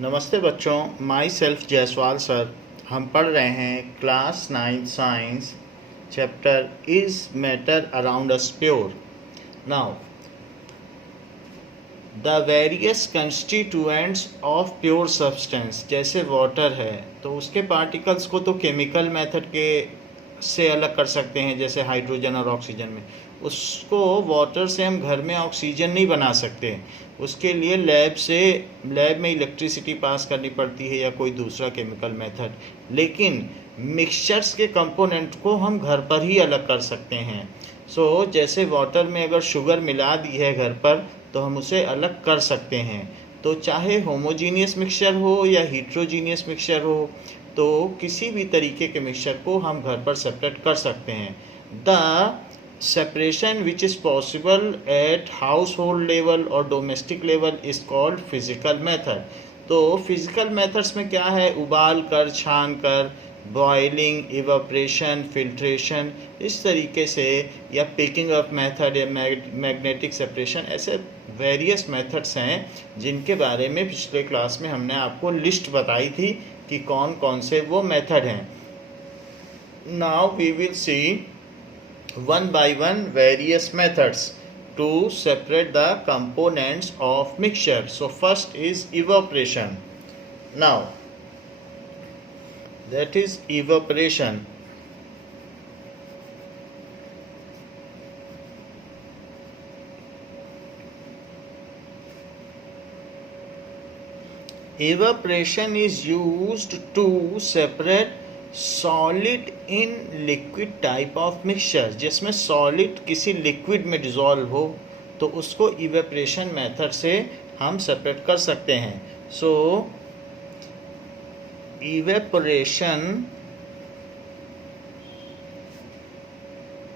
नमस्ते बच्चों, my self Jaiswal sir. हम पढ़ रहे हैं class 9 science chapter is matter around us pure. Now the various constituents of pure substance, जैसे वाटर है तो उसके पार्टिकल्स को तो केमिकल मेथड के से अलग कर सकते हैं, जैसे हाइड्रोजन और ऑक्सीजन में। उसको वाटर से हम घर में ऑक्सीजन नहीं बना सकते, उसके लिए लैब में इलेक्ट्रिसिटी पास करनी पड़ती है या कोई दूसरा केमिकल मेथड। लेकिन मिक्सचर्स के कंपोनेंट को हम घर पर ही अलग कर सकते हैं। जैसे वाटर में अगर शुगर मिला दी है घर पर तो हम उसे अलग कर सकते हैं। तो चाहे होमोजीनियस मिक्सचर हो या हीट्रोजीनियस मिक्सचर हो, तो किसी भी तरीके के मिक्सचर को हम घर पर सेपरेट कर सकते हैं। The separation which is possible at household level और domestic level is called physical method। तो फिजिकल मेथड्स में क्या है, उबाल कर, छान कर, बॉइलिंग, इवापरेशन, फिल्ट्रेशन, इस तरीके से, या पिकिंग अप मेथड या मैग्नेटिक सेपरेशन, ऐसे वेरियस मेथड्स हैं जिनके बारे में पिछले क्लास में हमने आपको लिस्ट बताई थी कि कौन कौन से वो मेथड हैं। Now we will see one by one various methods to separate the components of mixture. So first is evaporation. Now that is evaporation. Evaporation is used to separate solid in liquid type of mixture, जिसमें solid किसी liquid में dissolve हो तो उसको evaporation method से हम separate कर सकते हैं। So evaporation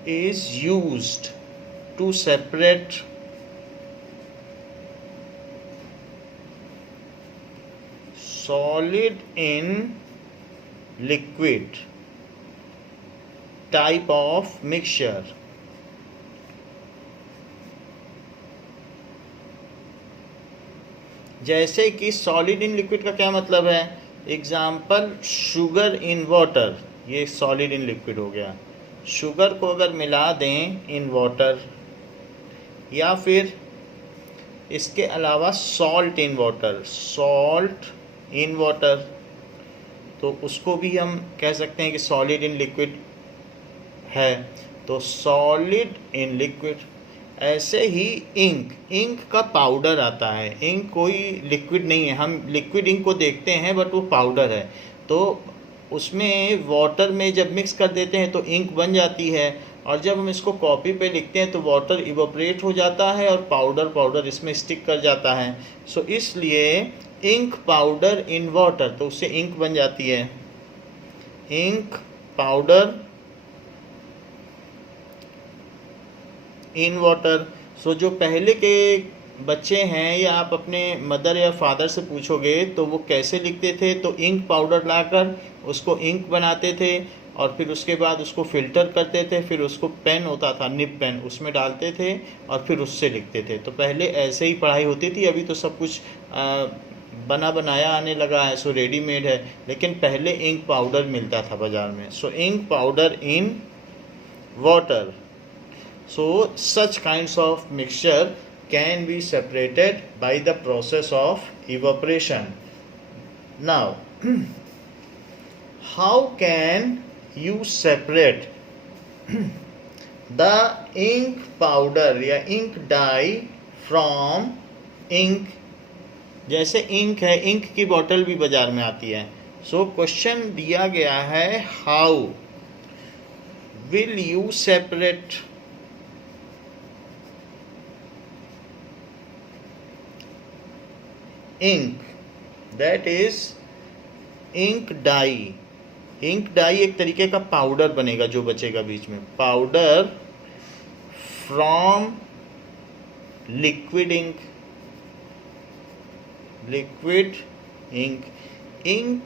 is used to separate solid in liquid type of mixture। जैसे कि सॉलिड इन लिक्विड का क्या मतलब है, एग्जाम्पल शुगर इन वाटर, ये सॉलिड इन लिक्विड हो गया। शुगर को अगर मिला दें इन वाटर, या फिर इसके अलावा salt in water, salt in water, तो उसको भी हम कह सकते हैं कि सॉलिड इन लिक्विड है। तो सॉलिड इन लिक्विड। ऐसे ही इंक का पाउडर आता है। इंक कोई लिक्विड नहीं है, हम लिक्विड इंक को देखते हैं बट वो पाउडर है। तो उसमें वाटर में जब मिक्स कर देते हैं तो इंक बन जाती है, और जब हम इसको कॉपी पे लिखते हैं तो वाटर इवोपरेट हो जाता है और पाउडर इसमें स्टिक कर जाता है। इसलिए इंक पाउडर इन वाटर, तो उससे इंक बन जाती है। Ink powder in water. जो पहले के बच्चे हैं या आप अपने मदर या फादर से पूछोगे तो वो कैसे लिखते थे, तो इंक पाउडर लाकर उसको इंक बनाते थे और फिर उसके बाद उसको फिल्टर करते थे, फिर उसको पेन होता था, निब पेन, उसमें डालते थे और फिर उससे लिखते थे। तो पहले ऐसे ही पढ़ाई होती थी। अभी तो सब कुछ बना बनाया आने लगा है, रेडीमेड है, लेकिन पहले इंक पाउडर मिलता था बाजार में। Ink powder in water. Such kinds of mixture can be separated by the process of evaporation. Now how can you separate the ink powder या ink dye from ink? जैसे ink है, ink की बोतल भी बाजार में आती है। क्वेश्चन दिया गया है, how will you separate ink, that is ink dye. Ink dye एक तरीके का पाउडर बनेगा जो बचेगा बीच में, powder from liquid ink. Liquid ink, ink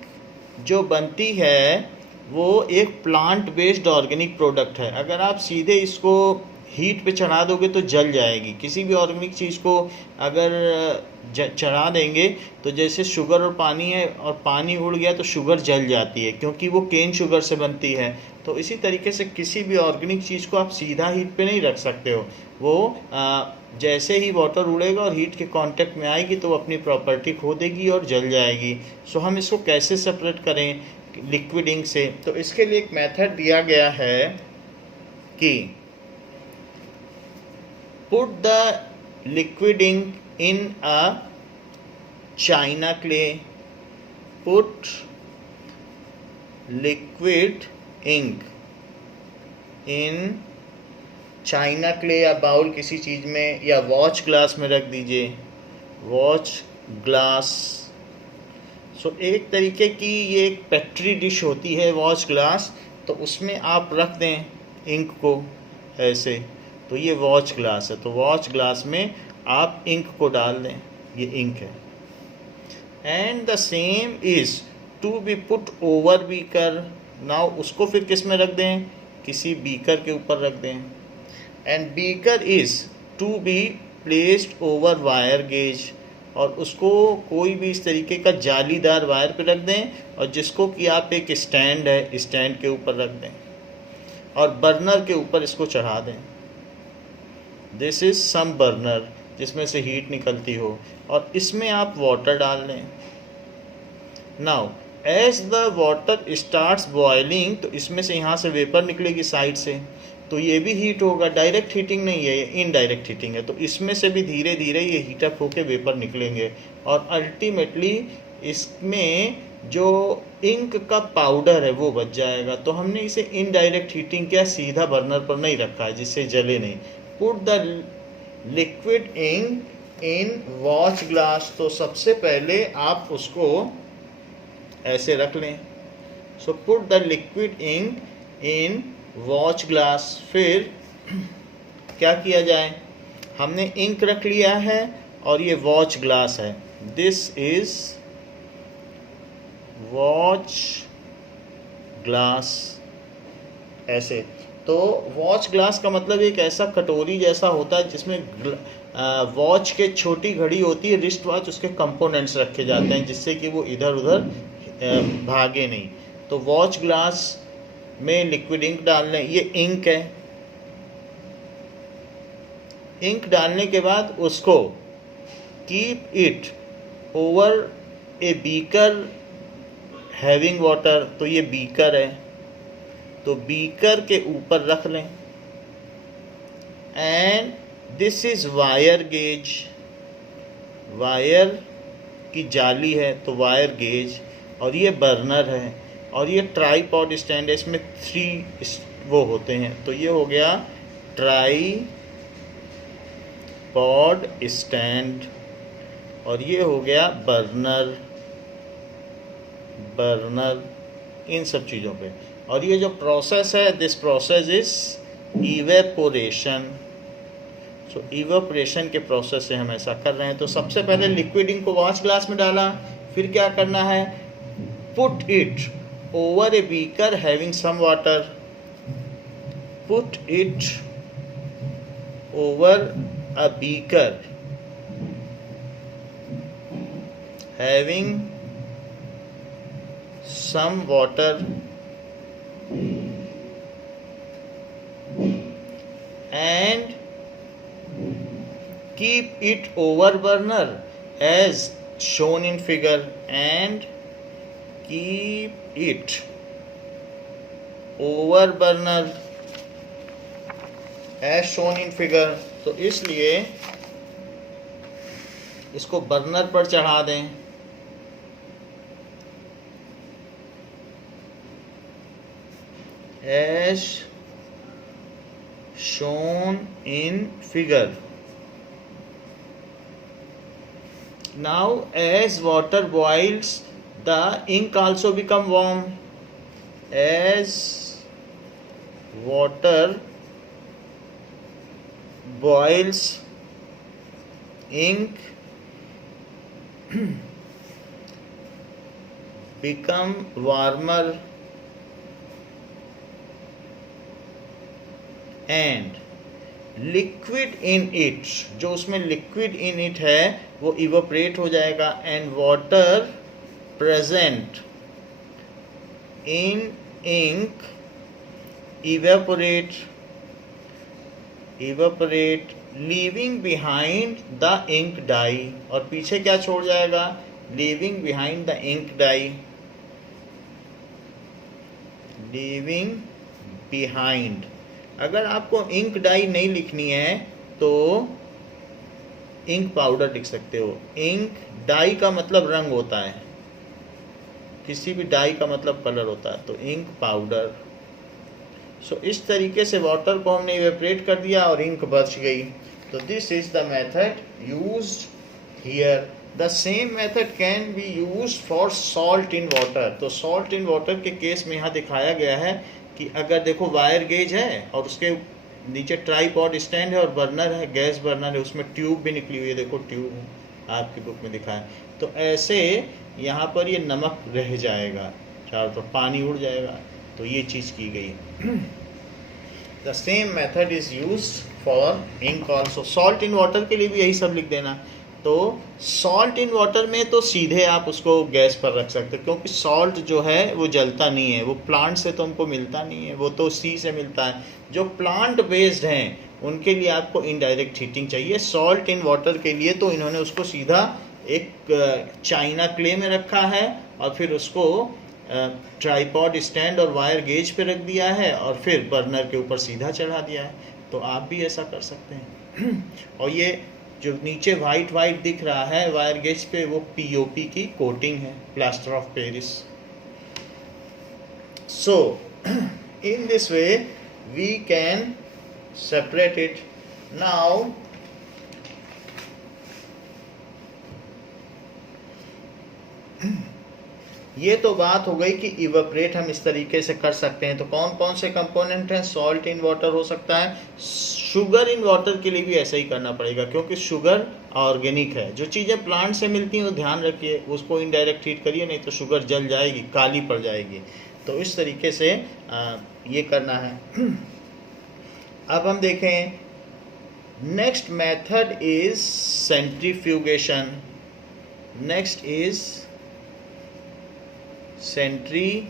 जो बनती है वो एक प्लांट बेस्ड ऑर्गेनिक प्रोडक्ट है। अगर आप सीधे इसको हीट पे चढ़ा दोगे तो जल जाएगी। किसी भी ऑर्गेनिक चीज़ को अगर चढ़ा देंगे तो जैसे शुगर और पानी है और पानी उड़ गया तो शुगर जल जाती है, क्योंकि वो केन शुगर से बनती है। तो इसी तरीके से किसी भी ऑर्गेनिक चीज़ को आप सीधा हीट पे नहीं रख सकते हो। वो जैसे ही वाटर उड़ेगा और हीट के कांटेक्ट में आएगी तो वो अपनी प्रॉपर्टी खो देगी और जल जाएगी। सो हम इसको कैसे सेपरेट करें लिक्विड इंक से? तो इसके लिए एक मेथड दिया गया है कि put the liquid ink in a china clay, put liquid ink in China clay या बाउल किसी चीज़ में, या वॉच ग्लास में रख दीजिए, वॉच ग्लास। सो एक तरीके की ये एक पेट्री डिश होती है वॉच ग्लास, तो उसमें आप रख दें इंक को ऐसे, तो ये वॉच ग्लास है। तो वॉच ग्लास में आप इंक को डाल दें, ये इंक है। And the same is to be put over beaker. Now उसको फिर किस में रख दें? किसी बीकर के ऊपर रख दें। And beaker is to be placed over wire gauze, और उसको कोई भी इस तरीके का जालीदार वायर पे रख दें, और जिसको कि आप एक स्टैंड है, स्टैंड के ऊपर रख दें और बर्नर के ऊपर इसको चढ़ा दें। दिस इज़ सम बर्नर जिसमें से हीट निकलती हो, और इसमें आप वाटर डाल लें। Now as the water starts boiling, तो इसमें से यहाँ से वेपर निकलेगी साइड से, तो ये भी हीट होगा। डायरेक्ट हीटिंग नहीं है, ये इनडायरेक्ट हीटिंग है। तो इसमें से भी धीरे धीरे ये हीटअप होके वेपर निकलेंगे, और अल्टीमेटली इसमें जो इंक का पाउडर है वो बच जाएगा। तो हमने इसे इनडायरेक्ट हीटिंग किया, सीधा बर्नर पर नहीं रखा है जिससे जले नहीं। Put the liquid ink in watch glass, तो सबसे पहले आप उसको ऐसे रख लें। So put the liquid ink in watch glass. फिर क्या किया जाए? हमने इंक रख लिया है और ये वॉच ग्लास है। दिस इज वॉच ग्लास, ऐसे। तो वॉच ग्लास का मतलब एक ऐसा कटोरी जैसा होता है जिसमें वॉच के छोटी घड़ी होती है, रिस्ट वॉच, उसके कंपोनेंट्स रखे जाते हैं जिससे कि वो इधर उधर भागे नहीं। तो वॉच ग्लास में लिक्विड इंक डाल लें। ये इंक है। इंक डालने के बाद उसको keep it over a beaker having water, तो ये बीकर है, तो बीकर के ऊपर रख लें। And this is wire gauge, wire की जाली है तो वायर गेज, और ये बर्नर है, और ये ट्राईपॉड स्टैंड है। इसमें 3 वो होते हैं, तो ये हो गया ट्राईपॉड स्टैंड, और ये हो गया बर्नर, इन सब चीज़ों पे। और ये जो प्रोसेस है, this process is evaporation. So evaporation के प्रोसेस से हम ऐसा कर रहे हैं। तो सबसे पहले लिक्विड इंक को वॉच ग्लास में डाला, फिर क्या करना है? Put it over a beaker having some water, put it over a beaker having some water, and keep it over burner as shown in figure, and keep it over burner as shown in figure। तो इसलिए इसको burner पर चढ़ा दें। as shown in figure। Now as water boils, the ink also become warm। as water boils, ink become warmer, and liquid in it, जो उसमें liquid in it है वो इवोपरेट हो जाएगा, and water present in ink evaporate leaving behind the ink dye, और पीछे क्या छोड़ जाएगा, leaving behind the ink dye, leaving behind. अगर आपको इंक डाई नहीं लिखनी है तो इंक पाउडर लिख सकते हो। इंक डाई का मतलब रंग होता है, किसी भी डाई का मतलब कलर होता है, तो इंक पाउडर। सो इस तरीके से वाटर को हमने इवेपरेट कर दिया और इंक बच गई। तो this is the method used here. The same method can be used for salt in water. तो सॉल्ट इन वाटर के केस में यहाँ दिखाया गया है कि अगर देखो वायर गेज है और उसके नीचे ट्राईपॉड स्टैंड है और बर्नर है, गैस बर्नर है, उसमें ट्यूब भी निकली हुई है, देखो ट्यूब है, आपकी बुक में दिखा है। तो ऐसे यहाँ पर ये नमक रह जाएगा, चारों तरफ पानी उड़ जाएगा, तो ये चीज़ की गई। The same method is use for ink also. Salt in water के लिए भी यही सब लिख देना। तो सॉल्ट इन वाटर में तो सीधे आप उसको गैस पर रख सकते हो, क्योंकि सॉल्ट जो है वो जलता नहीं है, वो प्लांट से तो हमको मिलता नहीं है, वो तो सी से मिलता है। जो प्लांट बेस्ड हैं उनके लिए आपको इनडायरेक्ट हीटिंग चाहिए। सॉल्ट इन वाटर के लिए तो इन्होंने उसको सीधा एक चाइना क्ले में रखा है और फिर उसको ट्राईपॉड स्टैंड और वायर गेज पे रख दिया है और फिर बर्नर के ऊपर सीधा चढ़ा दिया है। तो आप भी ऐसा कर सकते हैं। और ये जो नीचे वाइट वाइट दिख रहा है वायर गेज पे, वो पीओपी की कोटिंग है, plaster of Paris. So in this way we can separate it. Now ये तो बात हो गई कि इवेपरेट हम इस तरीके से कर सकते हैं। तो कौन कौन से कंपोनेंट हैं? सॉल्ट इन वाटर हो सकता है, शुगर इन वाटर के लिए भी ऐसा ही करना पड़ेगा, क्योंकि शुगर ऑर्गेनिक है। जो चीज़ें प्लांट से मिलती हैं वो ध्यान रखिए, उसको इनडायरेक्ट हीट करिए, नहीं तो शुगर जल जाएगी, काली पड़ जाएगी। तो इस तरीके से ये करना है। अब हम देखें, next method is centrifugation. Next is centrifugation.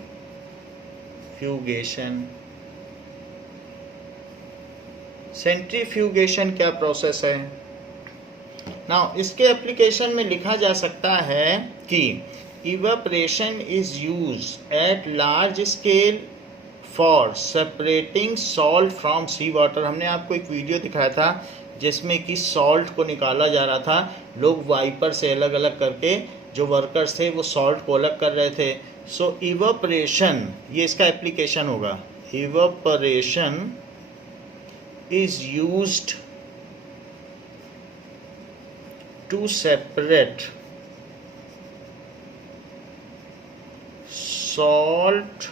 Centrifugation क्या प्रोसेस है? नाउ इसके एप्लीकेशन में लिखा जा सकता है कि evaporation is used at large scale for separating salt from sea water. हमने आपको एक वीडियो दिखाया था जिसमें कि सॉल्ट को निकाला जा रहा था, लोग वाइपर से अलग अलग करके, जो वर्कर्स थे वो सॉल्ट को अलग कर रहे थे। सो इवेपरेशन, ये इसका एप्लीकेशन होगा। Evaporation is used to separate salt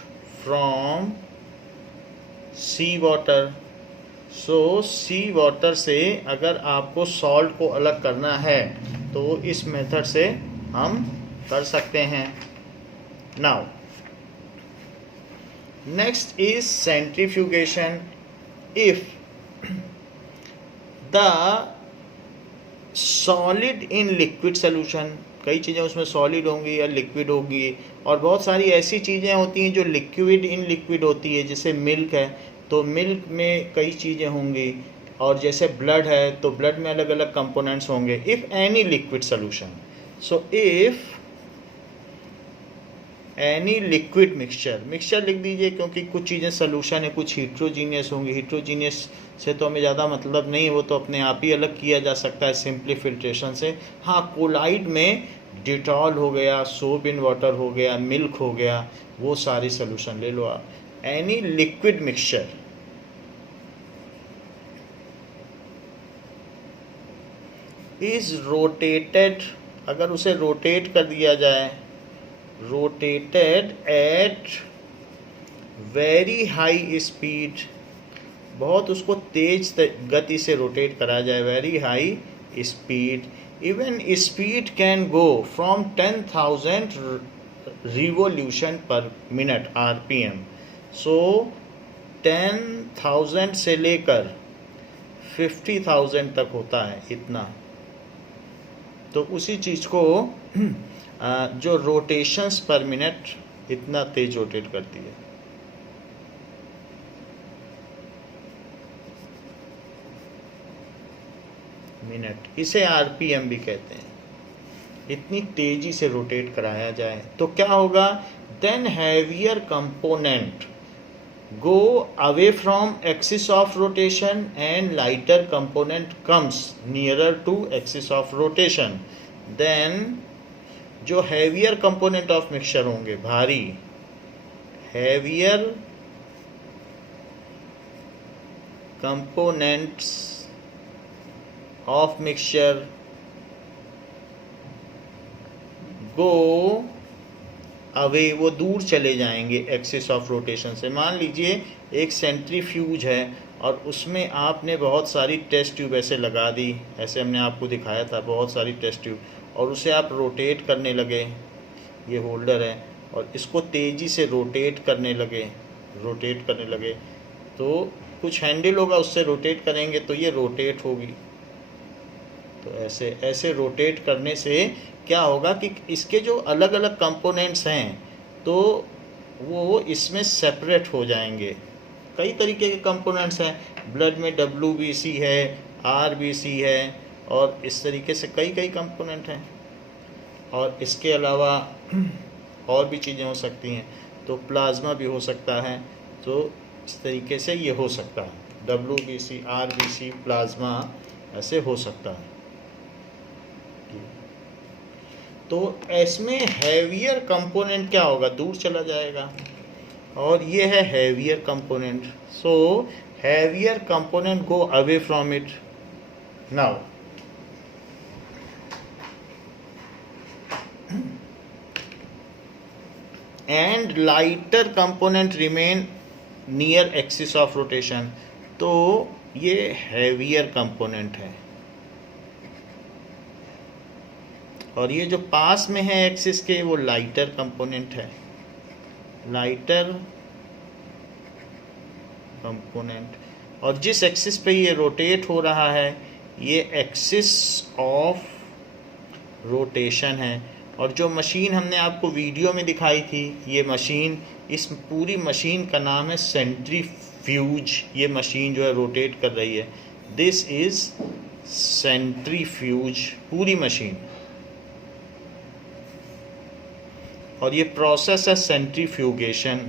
from sea water. So sea water से अगर आपको सॉल्ट को अलग करना है तो इस मेथड से हम कर सकते हैं। Now next is centrifugation. If the solid in liquid solution, कई चीज़ें उसमें सॉलिड होंगी या लिक्विड होगी, और बहुत सारी ऐसी चीज़ें होती हैं जो लिक्विड इन लिक्विड होती है, जैसे मिल्क है तो मिल्क में कई चीज़ें होंगी, और जैसे ब्लड है तो ब्लड में अलग अलग कंपोनेंट्स होंगे। If any liquid solution, so if any liquid mixture लिख दीजिए, क्योंकि कुछ चीज़ें सोल्यूशन है, कुछ हीट्रोजीनियस होंगी। हीट्रोजीनियस से तो हमें ज़्यादा मतलब नहीं है, वो तो अपने आप ही अलग किया जा सकता है सिंपली फिल्ट्रेशन से। हाँ, कोलाइड में डिटॉल हो गया, सोप इन वाटर हो गया, मिल्क हो गया, वो सारी सोल्यूशन ले लो आप। Any liquid mixture is rotated, अगर उसे रोटेट कर दिया जाए, rotated at very high speed, बहुत उसको तेज गति से रोटेट करा जाए, very high speed. Even speed can go from 10,000 revolution per minute, RPM। सो 10,000 से लेकर 50,000 तक होता है इतना। तो उसी चीज़ को जो रोटेशंस पर मिनट इतना तेज रोटेट करती है। मिनट, इसे आरपीएम भी कहते हैं। इतनी तेजी से रोटेट कराया जाए तो क्या होगा, then heavier component go away from axis of rotation and lighter component comes nearer to axis of rotation, then जो heavier component of mixture होंगे, भारी heavier components of mixture go away, वो दूर चले जाएंगे एक्सिस ऑफ रोटेशन से। मान लीजिए एक सेंट्रीफ्यूज है और उसमें आपने बहुत सारी टेस्ट ट्यूब ऐसे लगा दी, ऐसे हमने आपको दिखाया था बहुत सारी टेस्ट ट्यूब, और उसे आप रोटेट करने लगे, ये होल्डर है, और इसको तेज़ी से रोटेट करने लगे तो कुछ हैंडल होगा, उससे रोटेट करेंगे तो ये रोटेट होगी। तो ऐसे ऐसे रोटेट करने से क्या होगा कि इसके जो अलग अलग कंपोनेंट्स हैं तो वो इसमें सेपरेट हो जाएंगे। कई तरीके के कंपोनेंट्स हैं, ब्लड में WBC है, RBC है, और इस तरीके से कई कंपोनेंट हैं। और इसके अलावा और भी चीज़ें हो सकती हैं, तो प्लाज्मा भी हो सकता है। तो इस तरीके से ये हो सकता है, WBC, RBC, प्लाज्मा ऐसे हो सकता है। तो इसमें हैवियर कंपोनेंट क्या होगा, दूर चला जाएगा, और ये है heavier component. So heavier component go away from it. Now and lighter component remain near axis of rotation. तो ये हैवियर कंपोनेंट है, और ये जो पास में है एक्सिस के वो लाइटर कंपोनेंट है, लाइटर कंपोनेंट। और जिस एक्सिस पे ये रोटेट हो रहा है ये एक्सिस ऑफ रोटेशन है। और जो मशीन हमने आपको वीडियो में दिखाई थी, ये मशीन, इस पूरी मशीन का नाम है सेंट्रीफ्यूज। ये मशीन जो है रोटेट कर रही है, दिस इज सेंट्रीफ्यूज, पूरी मशीन। और ये प्रोसेस है सेंट्रीफ्यूगेशन।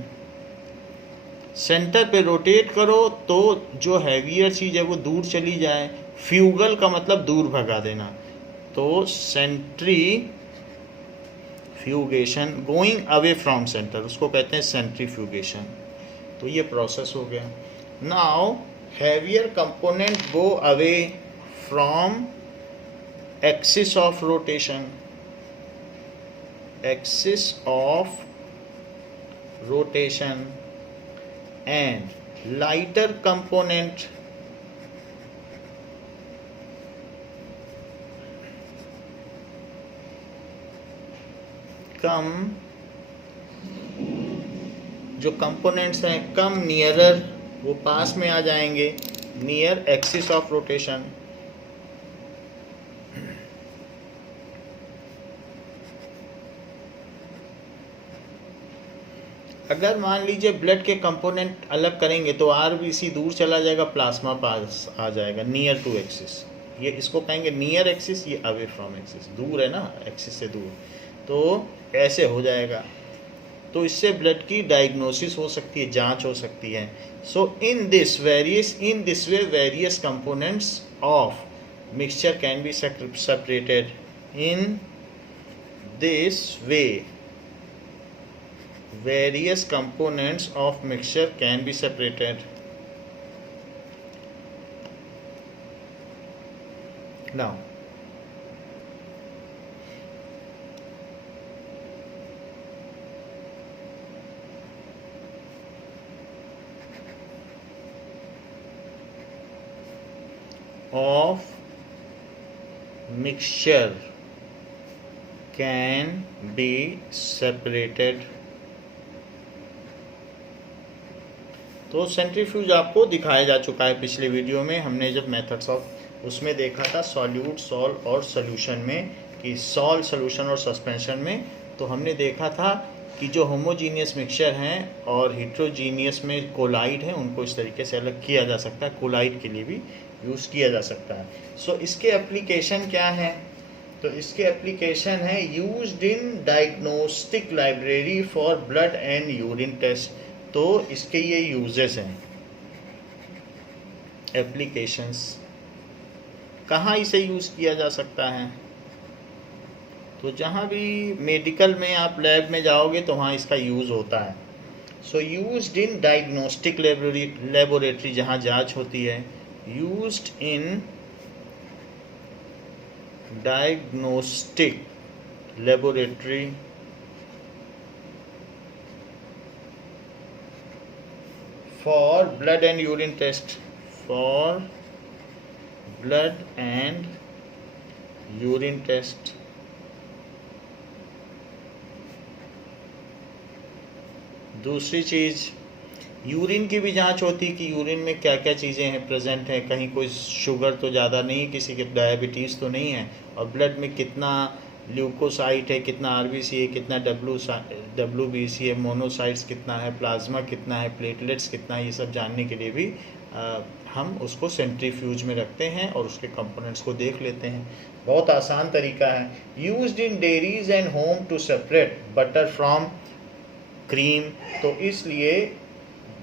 सेंटर पे रोटेट करो तो जो हैवियर चीज़ है वो दूर चली जाए। फ्यूगल का मतलब दूर भगा देना, तो centrifugation, going away from centre, उसको कहते हैं सेंट्रीफ्यूगेशन। तो ये प्रोसेस हो गया। Now heavier component go away from axis of rotation, axis of rotation, and lighter component come, जो कंपोनेंट्स हैं कम नियरर, वो पास में आ जाएंगे, नियर एक्सिस ऑफ रोटेशन। अगर मान लीजिए ब्लड के कंपोनेंट अलग करेंगे तो RBC दूर चला जाएगा, प्लाज्मा पास आ जाएगा, नियर टू एक्सिस। ये इसको कहेंगे नियर एक्सिस, ये अवे फ्रॉम एक्सिस, दूर है ना एक्सिस से दूर, तो ऐसे हो जाएगा। तो इससे ब्लड की डायग्नोसिस हो सकती है, जांच हो सकती है। So in this way various components of mixture can be separated. In this way various components of mixture can be separated. Now of mixture can be separated तो सेंट्रीफ्यूज आपको दिखाया जा चुका है पिछले वीडियो में, हमने जब मेथड्स ऑफ उसमें देखा था सॉल्यूट, सॉल और सोल्यूशन में, कि सॉल, सोल्यूशन और सस्पेंशन में। तो हमने देखा था कि जो होमोजीनियस मिक्सचर हैं और हिट्रोजीनियस में कोलाइड हैं, उनको इस तरीके से अलग किया जा सकता है, कोलाइड के लिए भी यूज़ किया जा सकता है। सो इसके एप्लीकेशन क्या है? तो इसके एप्लीकेशन है used in diagnostic library for blood and urine test. तो इसके ये यूजेस हैं, एप्लीकेशंस। कहाँ इसे यूज़ किया जा सकता है? तो जहाँ भी मेडिकल में आप लैब में जाओगे तो वहाँ इसका यूज़ होता है। So used in diagnostic laboratory, जहाँ जांच होती है। Used in diagnostic laboratory for blood and urine test, for blood and urine test. दूसरी चीज़, यूरिन की भी जांच होती है कि यूरिन में क्या क्या चीज़ें हैं, प्रेजेंट हैं, कहीं कोई शुगर तो ज़्यादा नहीं, किसी के डायबिटीज़ तो नहीं है, और ब्लड में कितना ल्यूकोसाइट है, कितना आरबीसी है, कितना डब्ल्यूबीसी है, मोनोसाइट्स कितना है, प्लाज्मा कितना है, प्लेटलेट्स कितना है, ये सब जानने के लिए भी हम उसको सेंट्रीफ्यूज में रखते हैं और उसके कंपोनेंट्स को देख लेते हैं। बहुत आसान तरीका है। Used in dairies and home to separate butter from cream. तो इसलिए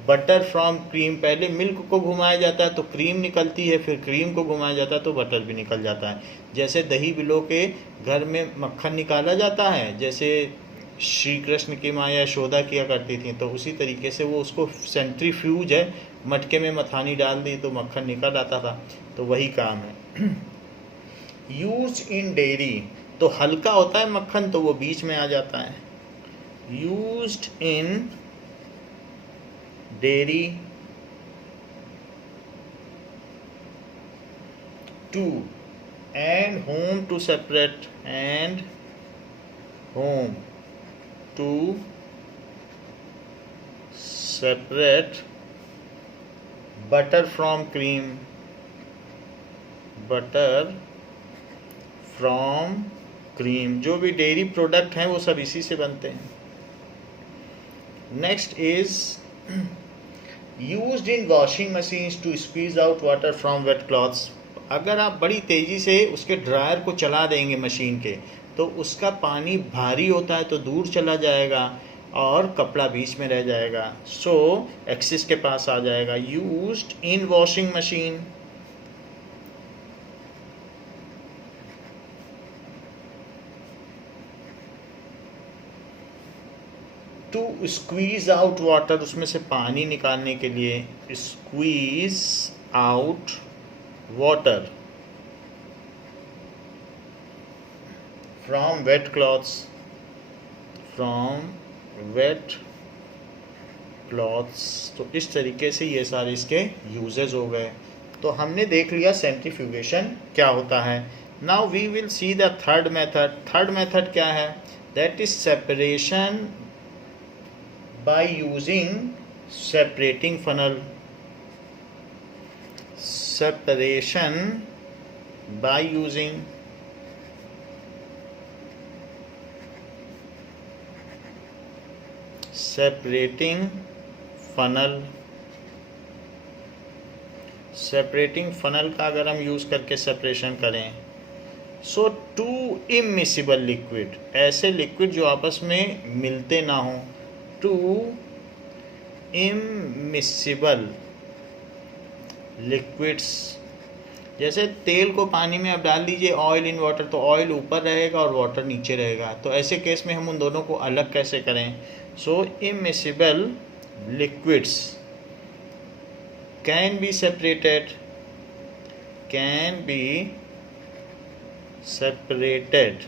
बटर फ्रॉम क्रीम, पहले मिल्क को घुमाया जाता है तो क्रीम निकलती है, फिर क्रीम को घुमाया जाता है तो बटर भी निकल जाता है। जैसे दही बिलो के घर में मक्खन निकाला जाता है, जैसे श्री कृष्ण की माँ यशोदा किया करती थी, तो उसी तरीके से वो उसको सेंट्रीफ्यूज है, मटके में मथानी डाल दी तो मक्खन निकल आता था। तो वही काम है। यूज इन डेयरी, तो हल्का होता है मक्खन तो वो बीच में आ जाता है। Used in dairy to and home to separate, and home to separate butter from cream, butter from cream। जो भी डेयरी प्रोडक्ट हैं वो सब इसी से बनते हैं। Next is used in washing machines to squeeze out water from wet clothes. अगर आप बड़ी तेज़ी से उसके ड्रायर को चला देंगे मशीन के, तो उसका पानी भारी होता है तो दूर चला जाएगा और कपड़ा बीच में रह जाएगा, सो एक्सिस के पास आ जाएगा। Used in washing machine. To squeeze out water, उसमें से पानी निकालने के लिए, squeeze out water from wet clothes, from wet clothes. तो इस तरीके से ये सारे इसके यूजेस हो गए। तो हमने देख लिया सेंट्रीफ्यूगेशन क्या होता है। Now we will see the third method. Third method क्या है? That is separation by using separating funnel। separation by using separating funnel। Separating funnel का अगर हम यूज़ करके सेपरेशन करें, सो टू इमिसिबल लिक्विड, ऐसे लिक्विड जो आपस में मिलते ना हों, टू इमिसिबल लिक्विड्स। जैसे तेल को पानी में आप डाल दीजिए, ऑयल इन वाटर, तो ऑयल ऊपर रहेगा और वाटर नीचे रहेगा। तो ऐसे केस में हम उन दोनों को अलग कैसे करें? So immiscible liquids can be separated, can be separated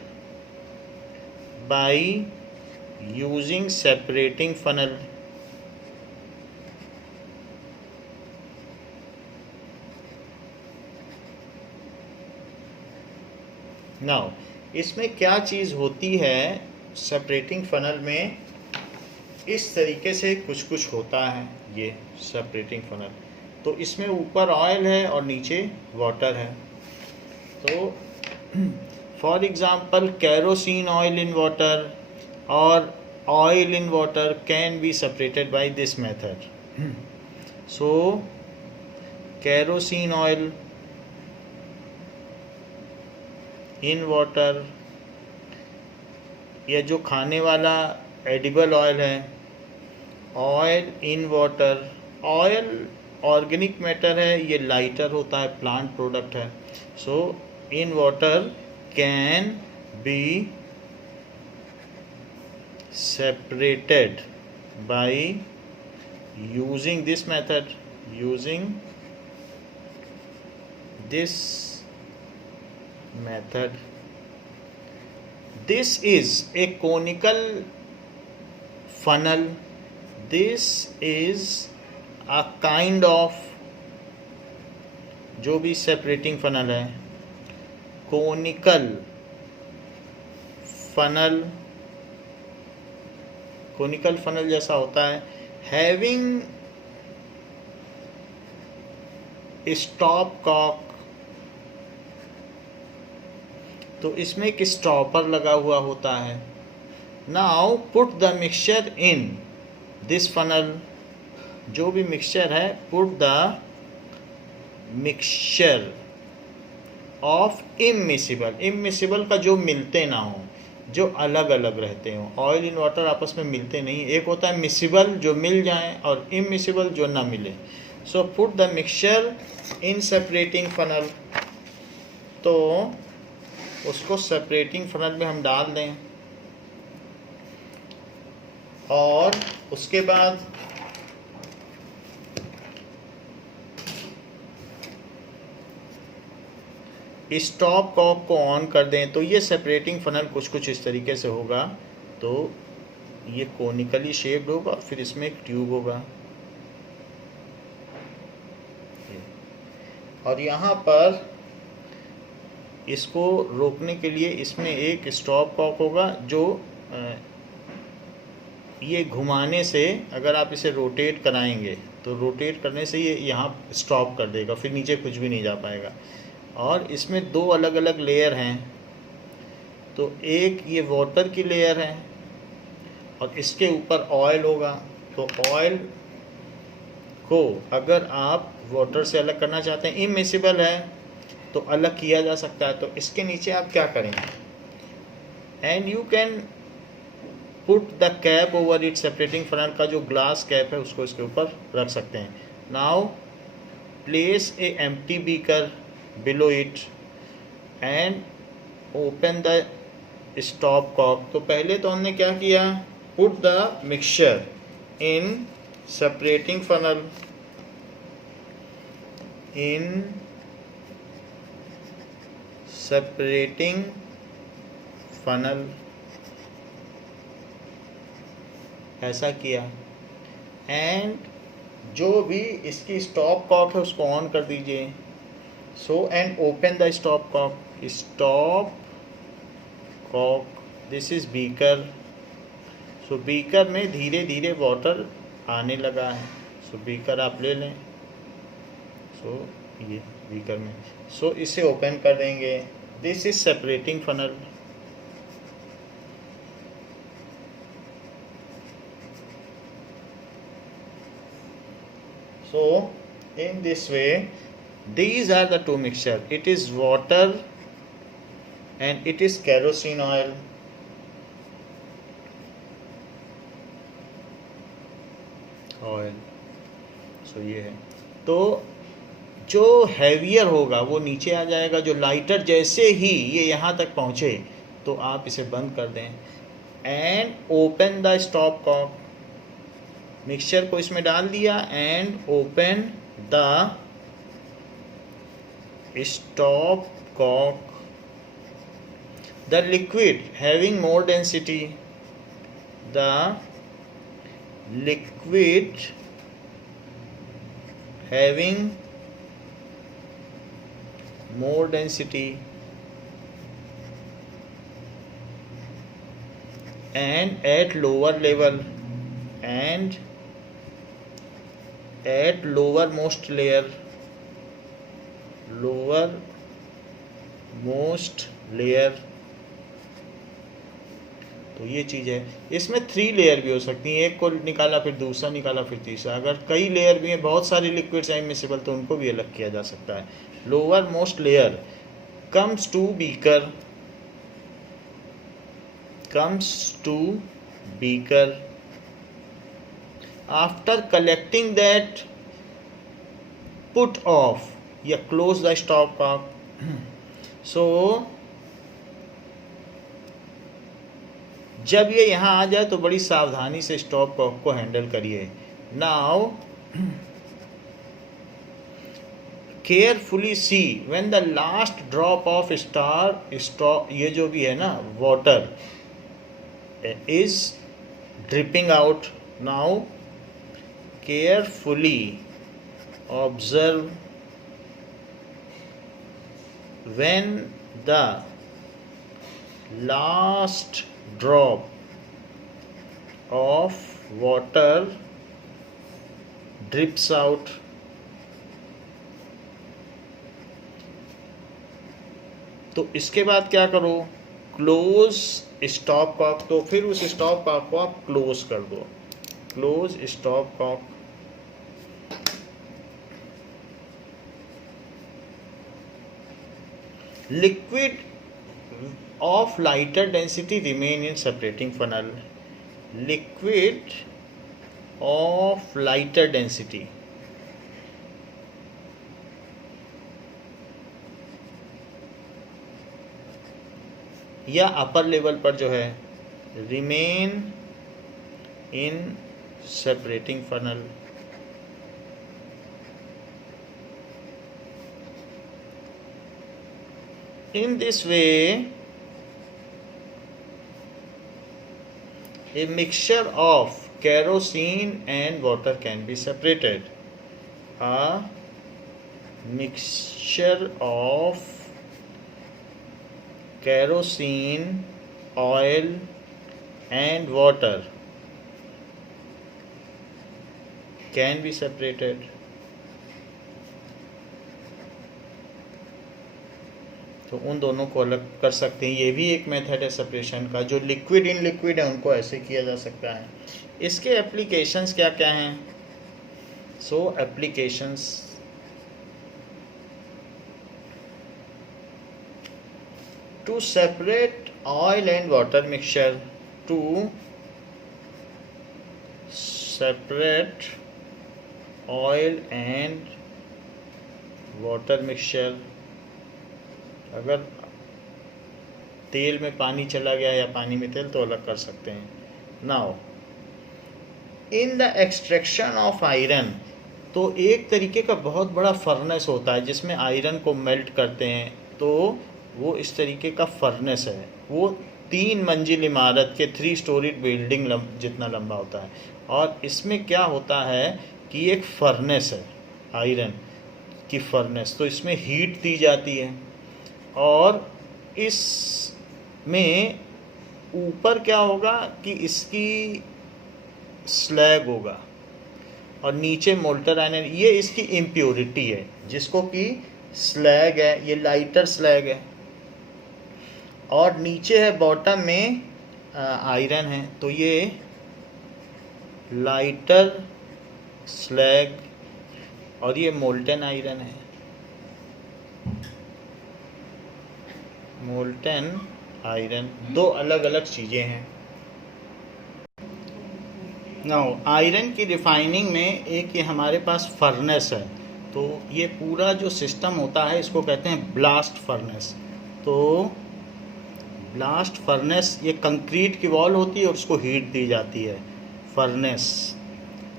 by using separating funnel. Now इसमें क्या चीज़ होती है सेपरेटिंग फनल में? इस तरीके से कुछ कुछ होता है ये सेपरेटिंग फनल। तो इसमें ऊपर ऑयल है और नीचे वाटर है। तो for example kerosene oil in water और oil in water can be separated by this method. So kerosene oil in water, या जो खाने वाला एडिबल ऑयल है, oil in water. Oil organic matter है, ये लाइटर होता है, प्लांट प्रोडक्ट है। So in water can be separated by using this method, using this method. This is a conical funnel. This is a kind of, जो भी separating funnel है, conical funnel, conical funnel जैसा होता है, having stop Kock. तो इसमें एक stopper लगा हुआ होता है। Now put the mixture in this funnel, जो भी मिक्सचर है, put the mixture of immiscible. Immiscible का जो मिलते ना हो, जो अलग अलग रहते हो। ऑयल इन वाटर आपस में मिलते नहीं, एक होता है मिसिबल जो मिल जाए और इमिसिबल जो ना मिले। सो put the mixture in separating funnel. तो उसको सेपरेटिंग फनल में हम डाल दें और उसके बाद स्टॉप कॉक को ऑन कर दें। तो ये सेपरेटिंग फनल कुछ कुछ इस तरीके से होगा। तो ये कोनिकली शेप्ड होगा, फिर इसमें एक ट्यूब होगा और यहाँ पर इसको रोकने के लिए इसमें एक स्टॉप कॉक होगा, जो ये घुमाने से अगर आप इसे रोटेट कराएंगे तो रोटेट करने से ये यहाँ स्टॉप कर देगा, फिर नीचे कुछ भी नहीं जा पाएगा। और इसमें दो अलग अलग लेयर हैं। तो एक ये वाटर की लेयर है और इसके ऊपर ऑयल होगा। तो ऑयल को अगर आप वाटर से अलग करना चाहते हैं, इमिसिबल है तो अलग किया जा सकता है। तो इसके नीचे आप क्या करेंगे, and you can put the cap over it. Separating funnel का जो ग्लास कैप है उसको इसके ऊपर रख सकते हैं। Now place a empty beaker below it and open the stop cock। तो पहले तो हमने क्या किया, put the mixture in separating funnel, in separating funnel, ऐसा किया। एंड जो भी इसकी स्टॉप कॉक है उसको ऑन कर दीजिए। So and open the stop cock. Stop cock. This is beaker. So beaker में धीरे धीरे वाटर आने लगा है। So beaker आप ले लें। So ये beaker में, so इसे ओपन कर देंगे। This is separating funnel. So in this way these are the two mixture. It is water and it is kerosene oil. So ये है। तो जो हैवियर होगा वो नीचे आ जाएगा, जो लाइटर जैसे ही ये यहाँ तक पहुँचे तो आप इसे बंद कर दें। And open the stop cock. Mixture को इसमें डाल दिया and open the stop cock. The liquid having more density, the liquid having more density and at lower level and at lower most layer तो ये चीज़ है। इसमें 3 लेयर भी हो सकती हैं, एक को निकाला फिर दूसरा निकाला फिर तीसरा। अगर कई लेयर भी हैं, बहुत सारी लिक्विड्स हैं इमिसिबल, तो उनको भी अलग किया जा सकता है। Lower most layer comes to beaker after collecting that put off या close the stop cock. So जब ये यहाँ आ जाए तो बड़ी सावधानी से स्टॉप कॉक को हैंडल करिए। Now carefully see when the last drop of stop ये जो भी है ना water is dripping out. Now carefully observe when the last drop of water drips out, तो इसके बाद क्या करो, क्लोज स्टॉप कॉक। तो फिर उस स्टॉप कॉक को आप क्लोज कर दो, close stop cock. Liquid of lighter density remain in separating funnel. Liquid of lighter density या अपर लेवल पर जो है remain in separating funnel. In this way, a mixture of kerosene and water can be separated. A mixture of kerosene, oil and water can be separated. तो उन दोनों को अलग कर सकते हैं। ये भी एक मेथड है सेपरेशन का। जो लिक्विड इन लिक्विड है उनको ऐसे किया जा सकता है। इसके एप्लीकेशंस क्या क्या हैं? सो applications to separate oil and water mixture, to separate oil and water mixture. अगर तेल में पानी चला गया या पानी में तेल तो अलग कर सकते हैं। Now in the extraction of iron, तो एक तरीके का बहुत बड़ा फर्नेस होता है जिसमें आयरन को मेल्ट करते हैं, तो वो इस तरीके का फर्नेस है। वो 3 मंजिल इमारत के 3 स्टोरीड बिल्डिंग जितना लंबा होता है। और इसमें क्या होता है कि एक फर्नेस है, आयरन की फर्नेस, तो इसमें हीट दी जाती है और इसमें ऊपर क्या होगा कि इसकी स्लैग होगा और नीचे मोल्टर आयरन। ये इसकी इम्प्योरिटी है जिसको कि स्लैग है, ये लाइटर स्लैग है, और नीचे है बॉटम में आयरन है, तो ये लाइटर स्लैग और ये मोल्टन आयरन है। मोल्टन आयरन 2 अलग अलग चीज़ें हैं। नाउ आयरन की रिफाइनिंग में एक ये हमारे पास फर्नेस है, तो ये पूरा जो सिस्टम होता है इसको कहते हैं ब्लास्ट फर्नेस। तो ब्लास्ट फर्नेस, ये कंक्रीट की वॉल होती है और उसको हीट दी जाती है, फर्नेस।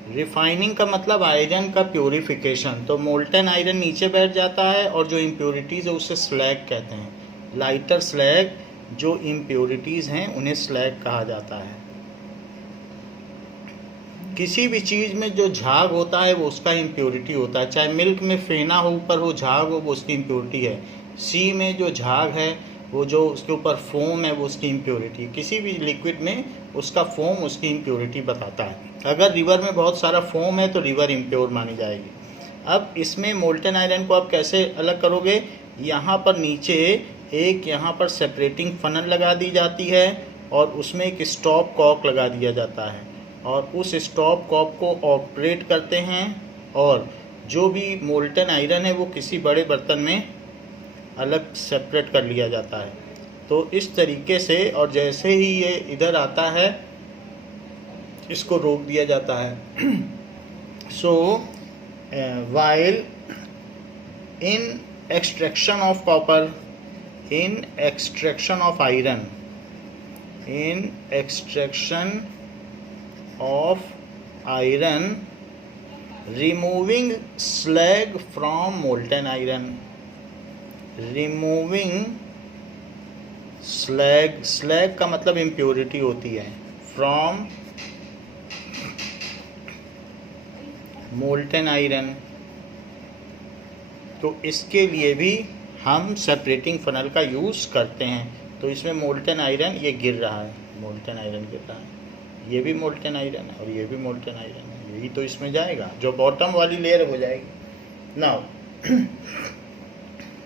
रिफाइनिंग का मतलब आयरन का प्योरीफिकेशन, तो मोल्टन आयरन नीचे बैठ जाता है और जो इम्प्योरिटीज़ है उसे स्लैग कहते हैं। लाइटर स्लैग, जो इम्प्योरिटीज़ हैं उन्हें स्लैग कहा जाता है। किसी भी चीज़ में जो झाग होता है वो उसका इम्प्योरिटी होता है, चाहे मिल्क में फेना हो ऊपर हो, झाग हो, वो उसकी इम्प्योरिटी है। सी में जो झाग है वो जो उसके ऊपर फोम है वो उसकी इम्प्योरिटी है। किसी भी लिक्विड में उसका फोम उसकी इम्प्योरिटी बताता है। अगर रिवर में बहुत सारा फोम है तो रिवर इम्प्योर मानी जाएगी। अब इसमें मोल्टन आयरन को आप कैसे अलग करोगे? यहाँ पर नीचे एक यहाँ पर सेपरेटिंग फनल लगा दी जाती है और उसमें एक स्टॉप कॉक लगा दिया जाता है और उस स्टॉप कॉक को ऑपरेट करते हैं और जो भी मोल्टन आयरन है वो किसी बड़े बर्तन में अलग सेपरेट कर लिया जाता है। तो इस तरीके से, और जैसे ही ये इधर आता है इसको रोक दिया जाता है। सो while in extraction of copper, in extraction of iron, in extraction of iron, removing slag from molten iron, removing slag का मतलब impurity होती है, from मोल्टन आयरन। तो इसके लिए भी हम सेपरेटिंग फनल का यूज़ करते हैं। तो इसमें मोल्टन आयरन ये गिर रहा है, मोल्टन आयरन गिर रहा है, ये भी मोल्टन आयरन है और ये भी मोल्टन आयरन है, यही तो इसमें जाएगा, जो बॉटम वाली लेयर हो जाएगी।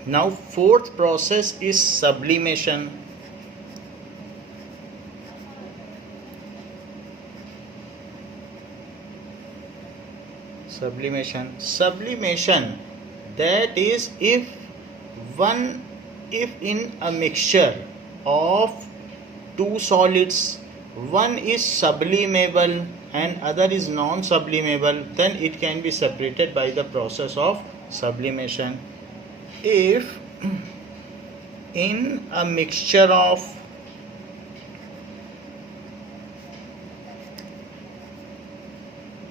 Now fourth process is sublimation. Sublimation, that is if in a mixture of two solids, one is sublimable and other is non-sublimable, then it can be separated by the process of sublimation. If in a mixture of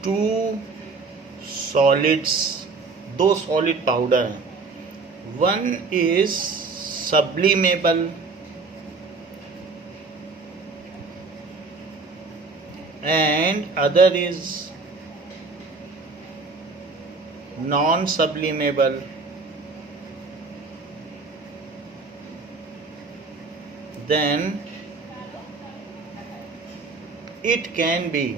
two solids, दो solid powder हैं, one is sublimable and other is non sublimable, then it can be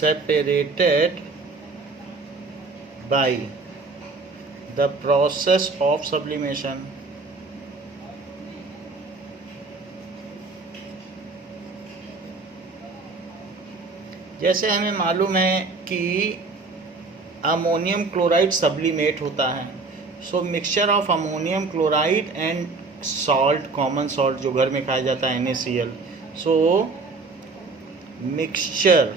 separated by the process of sublimation. जैसे हमें मालूम है कि ammonium chloride sublimate होता है, so mixture of ammonium chloride and salt, common salt जो घर में खाया जाता है NaCl, so mixture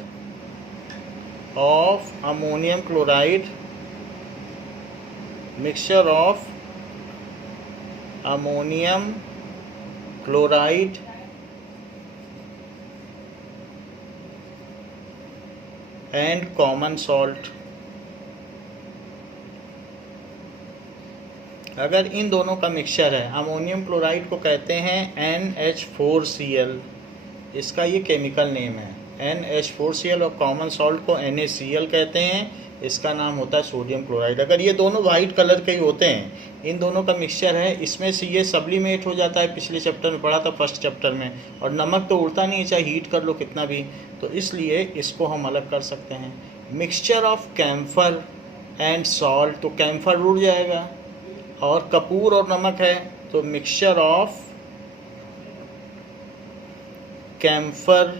of ammonium chloride, mixture of ammonium chloride and common salt, अगर इन दोनों का मिक्सचर है, अमोनियम क्लोराइड को कहते हैं NH4Cl, इसका ये केमिकल नेम है NH4Cl, और कॉमन सॉल्ट को NaCl कहते हैं, इसका नाम होता है सोडियम क्लोराइड। अगर ये दोनों वाइट कलर के ही होते हैं, इन दोनों का मिक्सचर है, इसमें से ये सब्लिमेट हो जाता है, पिछले चैप्टर में पढ़ा था फर्स्ट चैप्टर में, और नमक तो उड़ता नहीं है चाहे हीट कर लो कितना भी, तो इसलिए इसको हम अलग कर सकते हैं। Mixture of camphor and salt, तो कैम्फर उड़ जाएगा, और कपूर और नमक है तो मिक्सचर ऑफ कैम्फर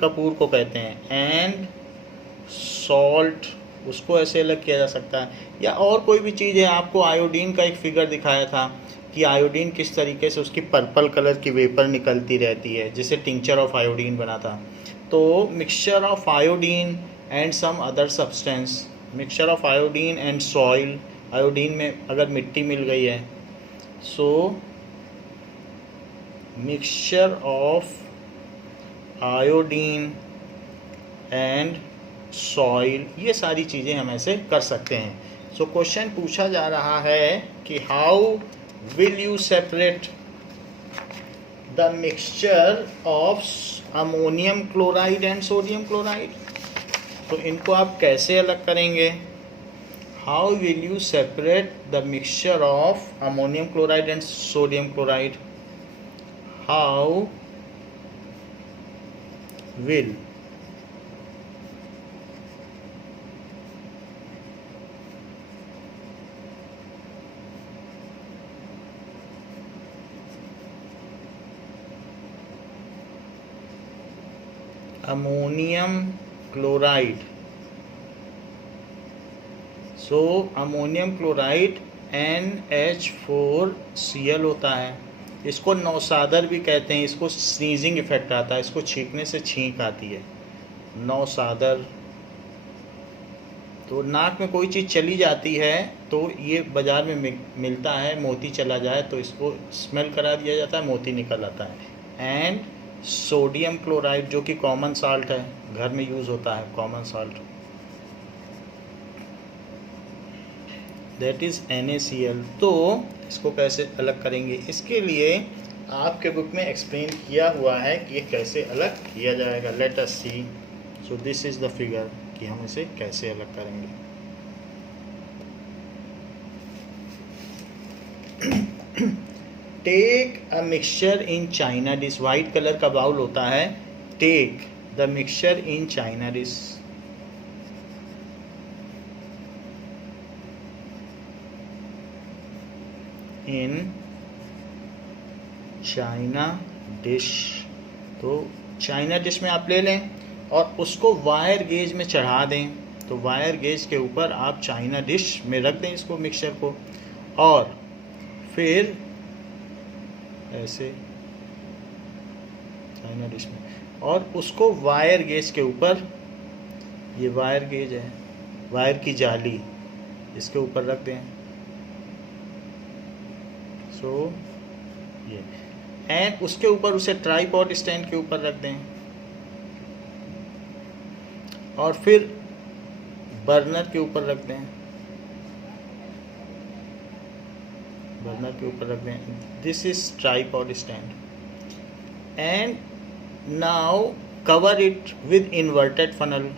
कपूर को कहते हैं, एंड सॉल्ट, उसको ऐसे अलग किया जा सकता है। या और कोई भी चीज़ है, आपको आयोडीन का एक फिगर दिखाया था कि आयोडीन किस तरीके से उसकी पर्पल कलर की वेपर निकलती रहती है, जिसे टिंचर ऑफ आयोडीन बना था। तो mixture of iodine and some other substance, mixture of iodine and soil, iodine में अगर मिट्टी मिल गई है, so mixture of iodine and soil, ये सारी चीज़ें हम ऐसे कर सकते हैं। सो क्वेश्चन पूछा जा रहा है कि how will you separate the mixture of ammonium chloride and sodium chloride, तो इनको आप कैसे अलग करेंगे? How will you separate the mixture of ammonium chloride and sodium chloride? How will ammonium chloride, so ammonium chloride NH4Cl होता है। इसको नौसादर भी कहते हैं, इसको स्नीजिंग इफेक्ट आता है, इसको छींकने से छींक आती है, नौसादर। तो नाक में कोई चीज़ चली जाती है तो ये बाज़ार में मिलता है, मोती चला जाए तो इसको स्मेल करा दिया जाता है, मोती निकल आता है। एंड सोडियम क्लोराइड जो कि कॉमन साल्ट है, घर में यूज़ होता है common salt, that is NaCl। तो इसको कैसे अलग करेंगे? इसके लिए आपके बुक में एक्सप्लेन किया हुआ है कि ये कैसे अलग किया जाएगा। Let us see. So this is the figure कि हम इसे कैसे अलग करेंगे। Take a mixture in china dish, white colour का बाउल होता है। Take the mixture in china dish, in china dish. तो चाइना डिश में आप ले लें और उसको वायर गेज में चढ़ा दें। तो वायर गेज के ऊपर आप चाइना डिश में रख दें इसको, मिक्सचर को, और फिर ऐसे चाइना डिश में, और उसको वायर गेज के ऊपर, ये वायर गेज है, वायर की जाली, इसके ऊपर रख दें। सो ये, एंड उसके ऊपर उसे ट्राईपॉड स्टैंड के ऊपर रख दें, और फिर बर्नर के ऊपर रख दें, बर्नर के ऊपर रख दें। This is tripod stand. And now cover it with inverted funnel.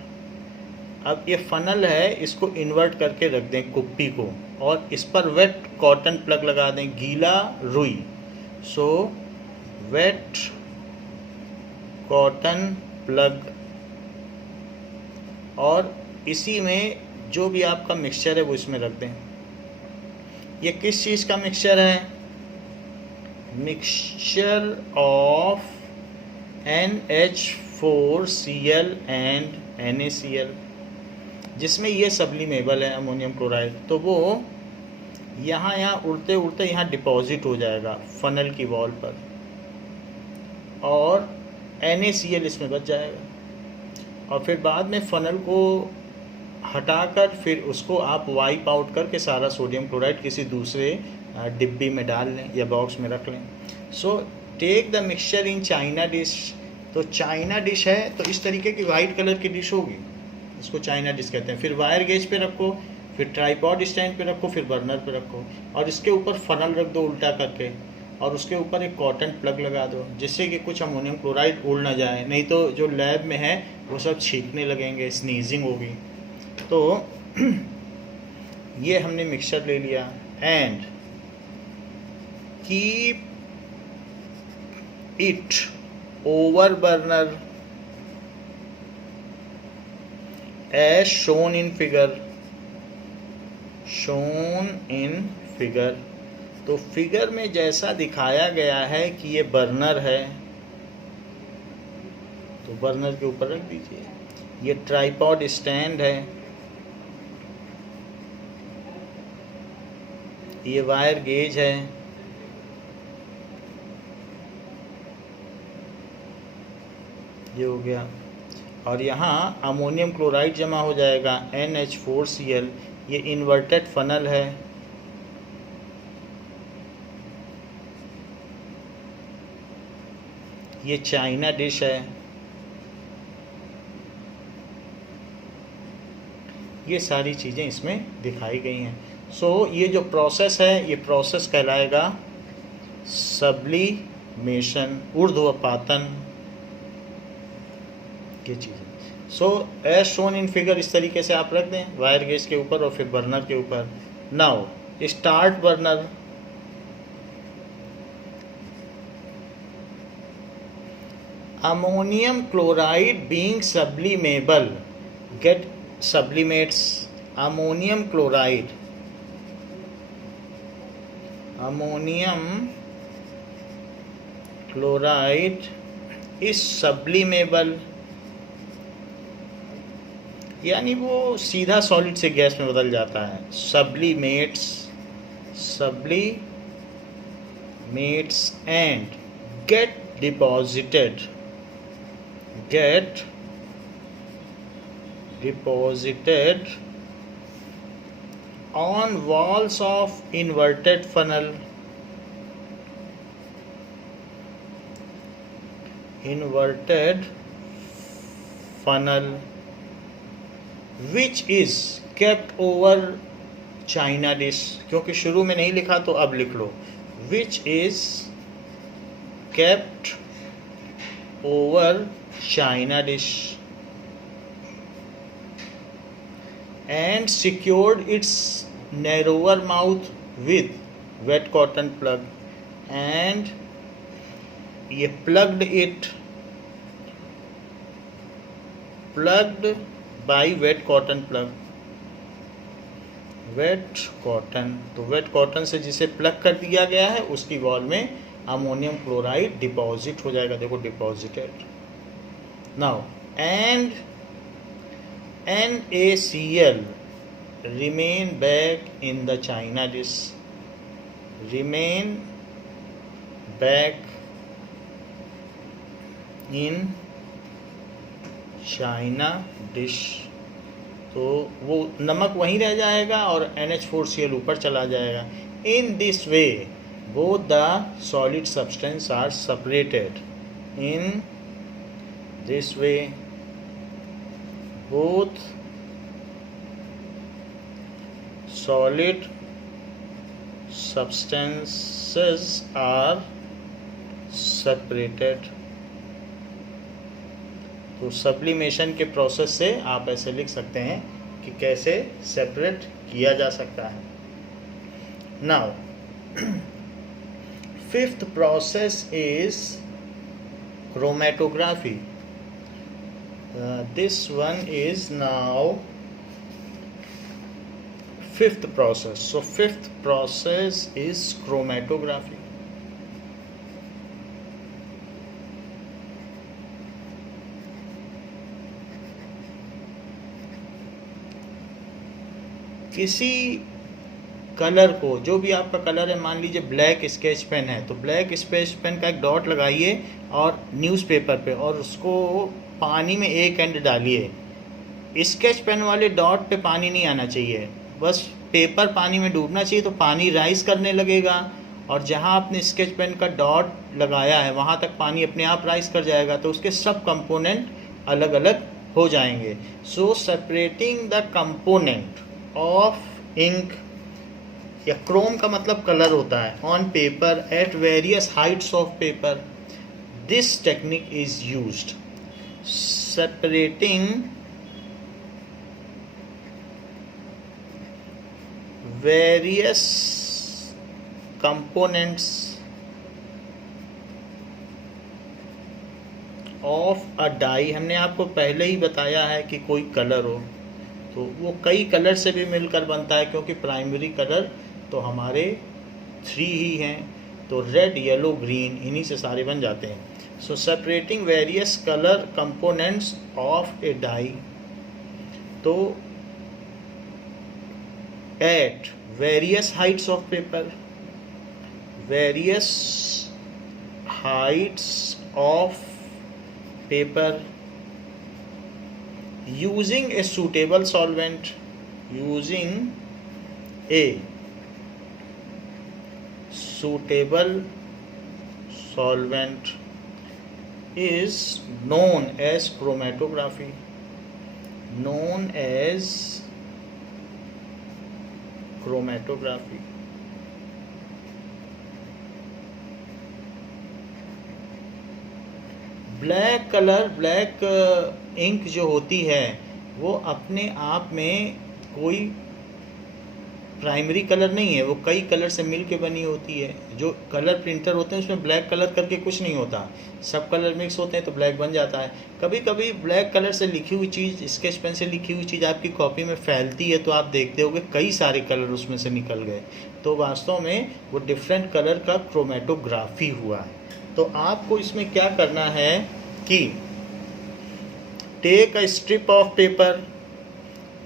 अब ये फनल है, इसको इन्वर्ट करके रख दें कुप्पी को, और इस पर वेट कॉटन प्लग लगा दें, गीला रुई। सो वेट कॉटन प्लग, और इसी में जो भी आपका मिक्सचर है वो इसमें रख दें। ये किस चीज़ का मिक्सचर है? Mixture of NH4Cl and NaCl, जिसमें ये सब्लिमेबल है अमोनियम क्लोराइड। तो वो यहाँ उड़ते उड़ते यहाँ डिपॉजिट हो जाएगा फनल की वॉल पर, और NaCl इसमें बच जाएगा। और फिर बाद में फनल को हटाकर फिर उसको आप वाइप आउट करके सारा सोडियम क्लोराइड किसी दूसरे डिब्बी में डाल लें या बॉक्स में रख लें। So take the mixture in china dish. तो चाइना डिश है तो इस तरीके की वाइट कलर की डिश होगी, इसको चाइना डिश कहते हैं। फिर वायर गेज पे रखो, फिर ट्राईपॉड स्टैंड पे रखो, फिर बर्नर पे रखो, और इसके ऊपर फनल रख दो उल्टा करके, और उसके ऊपर एक कॉटन प्लग लगा दो, जिससे कि कुछ अमोनियम क्लोराइड उड़ ना जाए, नहीं तो जो लैब में है वो सब छींकने लगेंगे, स्नीजिंग होगी। तो ये हमने मिक्सचर ले लिया। And keep it over burner as shown in figure, shown in figure. तो फिगर में जैसा दिखाया गया है कि ये बर्नर है, तो बर्नर के ऊपर रख दीजिए। ये ट्राईपॉड स्टैंड है, ये वायर गेज है, ये हो गया, और यहाँ अमोनियम क्लोराइड जमा हो जाएगा NH4Cl। ये इन्वर्टेड फनल है, ये चाइना डिश है, ये सारी चीज़ें इसमें दिखाई गई हैं। सो ये जो प्रोसेस है, ये प्रोसेस कहलाएगा सब्लिमेशन, ऊर्ध्वपातन, ये चीज़ें। So as shown in figure, इस तरीके से आप रख दें वायर गेज के ऊपर और फिर बर्नर के ऊपर. Now start burner. Ammonium chloride being sublimable get sublimates. Ammonium chloride, ammonium chloride is sublimable, यानी वो सीधा सॉलिड से गैस में बदल जाता है. Sublimates, sublimates and get deposited, get deposited on walls of inverted funnel, inverted funnel which is kept over china dish. क्योंकि शुरू में नहीं लिखा तो अब लिख लो. which is kept over china dish and secured its narrower mouth with wet cotton plug, and ये plugged by wet cotton plug. wet cotton, तो wet cotton से जिसे प्लग कर दिया गया है उसकी वॉल में अमोनियम क्लोराइड डिपॉजिट हो जाएगा. देखो deposited. Now and NaCl remain back in the china dish, remain back in china dish. तो वो नमक वहीं रह जाएगा और NH4Cl ऊपर चला जाएगा. In this way both the solid substance are separated. In this way both solid substances are separated. तो सब्लिमेशन के प्रोसेस से आप ऐसे लिख सकते हैं कि कैसे सेपरेट किया जा सकता है. Now fifth process is chromatography. This one is now fifth process. So fifth process is chromatography. किसी कलर को, जो भी आपका कलर है, मान लीजिए ब्लैक स्केच पेन है, तो ब्लैक स्केच पेन का एक डॉट लगाइए और न्यूज़पेपर पे, और उसको पानी में एक एंड डालिए. स्केच पेन वाले डॉट पे पानी नहीं आना चाहिए, बस पेपर पानी में डूबना चाहिए. तो पानी राइज करने लगेगा और जहाँ आपने स्केच पेन का डॉट लगाया है वहाँ तक पानी अपने आप राइज कर जाएगा. तो उसके सब कंपोनेंट अलग अलग हो जाएंगे. So separating the component of ink, या क्रोम का मतलब कलर होता है, on paper at various heights of paper, this technique is used. separating various components of a die. हमने आपको पहले ही बताया है कि कोई कलर हो तो वो कई कलर से भी मिलकर बनता है, क्योंकि प्राइमरी कलर तो हमारे 3 ही हैं. तो रेड, येलो, ग्रीन, इन्हीं से सारे बन जाते हैं. So separating various color components of a die. तो at various heights of paper, various heights of paper, using a suitable solvent, using a suitable solvent is known as chromatography. Known as chromatography. Black ink जो होती है वो अपने आप में कोई primary colour नहीं है, वो कई कलर से मिल के बनी होती है। जो कलर प्रिंटर होते हैं उसमें ब्लैक कलर करके कुछ नहीं होता, सब कलर मिक्स होते हैं तो ब्लैक बन जाता है। कभी कभी ब्लैक कलर से लिखी हुई चीज़, स्केच पेन से लिखी हुई चीज़ आपकी कॉपी में फैलती है तो आप देखते होगे कई सारे कलर उसमें से निकल गए, तो वास्तव में वो डिफरेंट कलर का क्रोमेटोग्राफी हुआ है। तो आपको इसमें क्या करना है कि take a strip of paper,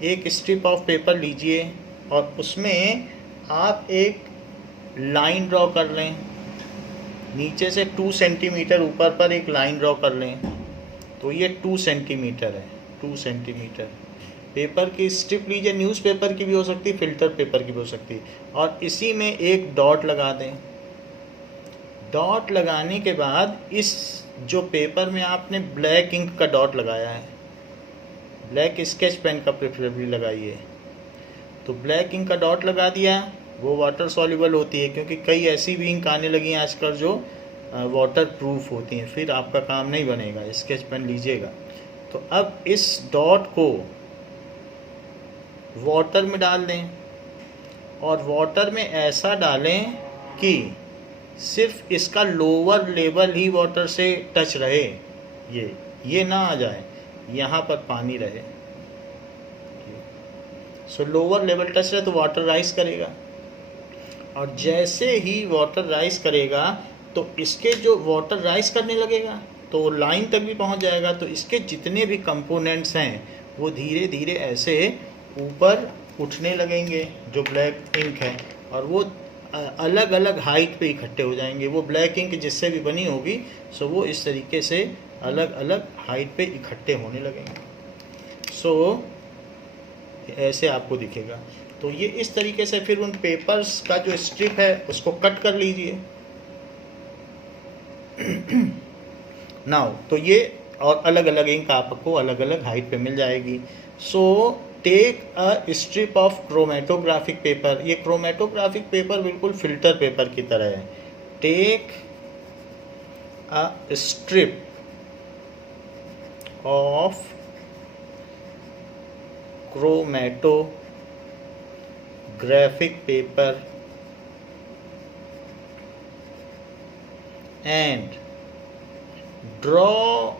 एक स्ट्रिप ऑफ पेपर लीजिए और उसमें आप एक लाइन ड्रॉ कर लें, नीचे से 2 सेंटीमीटर ऊपर पर एक लाइन ड्रॉ कर लें। तो ये 2 सेंटीमीटर है, 2 सेंटीमीटर। पेपर की स्ट्रिप लीजिए, न्यूज़पेपर की भी हो सकती है, फिल्टर पेपर की भी हो सकती है, और इसी में एक डॉट लगा दें। डॉट लगाने के बाद इस जो पेपर में आपने ब्लैक इंक का डॉट लगाया है, ब्लैक स्केच पेन का प्रेफरेबली लगाइए। तो ब्लैक इंक का डॉट लगा दिया, वो वाटर सॉल्युबल होती है, क्योंकि कई ऐसी भी इंक आने लगी हैं आजकल जो वाटर प्रूफ होती हैं, फिर आपका काम नहीं बनेगा, स्केच पेन लीजिएगा। तो अब इस डॉट को वाटर में डाल दें, और वाटर में ऐसा डालें कि सिर्फ इसका लोअर लेवल ही वाटर से टच रहे, ये ना आ जाए, यहाँ पर पानी रहे। सो लोअर लेवल टच रहे तो वाटर राइज करेगा, और जैसे ही वाटर राइज करेगा तो इसके जो वाटर राइज करने लगेगा तो लाइन तक भी पहुंच जाएगा, तो इसके जितने भी कंपोनेंट्स हैं वो धीरे धीरे ऐसे ऊपर उठने लगेंगे जो ब्लैक इंक है, और वो अलग अलग हाइट पे इकट्ठे हो जाएंगे। वो ब्लैक इंक जिससे भी बनी होगी सो वो इस तरीके से अलग अलग हाइट पे इकट्ठे होने लगेंगे। सो ऐसे आपको दिखेगा। तो ये इस तरीके से फिर उन पेपर्स का जो स्ट्रिप है उसको कट कर लीजिए। नाउ तो ये और अलग अलग इंक आपको अलग अलग हाइट पे मिल जाएगी। So take a strip of chromatographic paper, ये क्रोमेटोग्राफिक पेपर बिल्कुल फिल्टर पेपर की तरह है। Take a strip of chromatographic paper and draw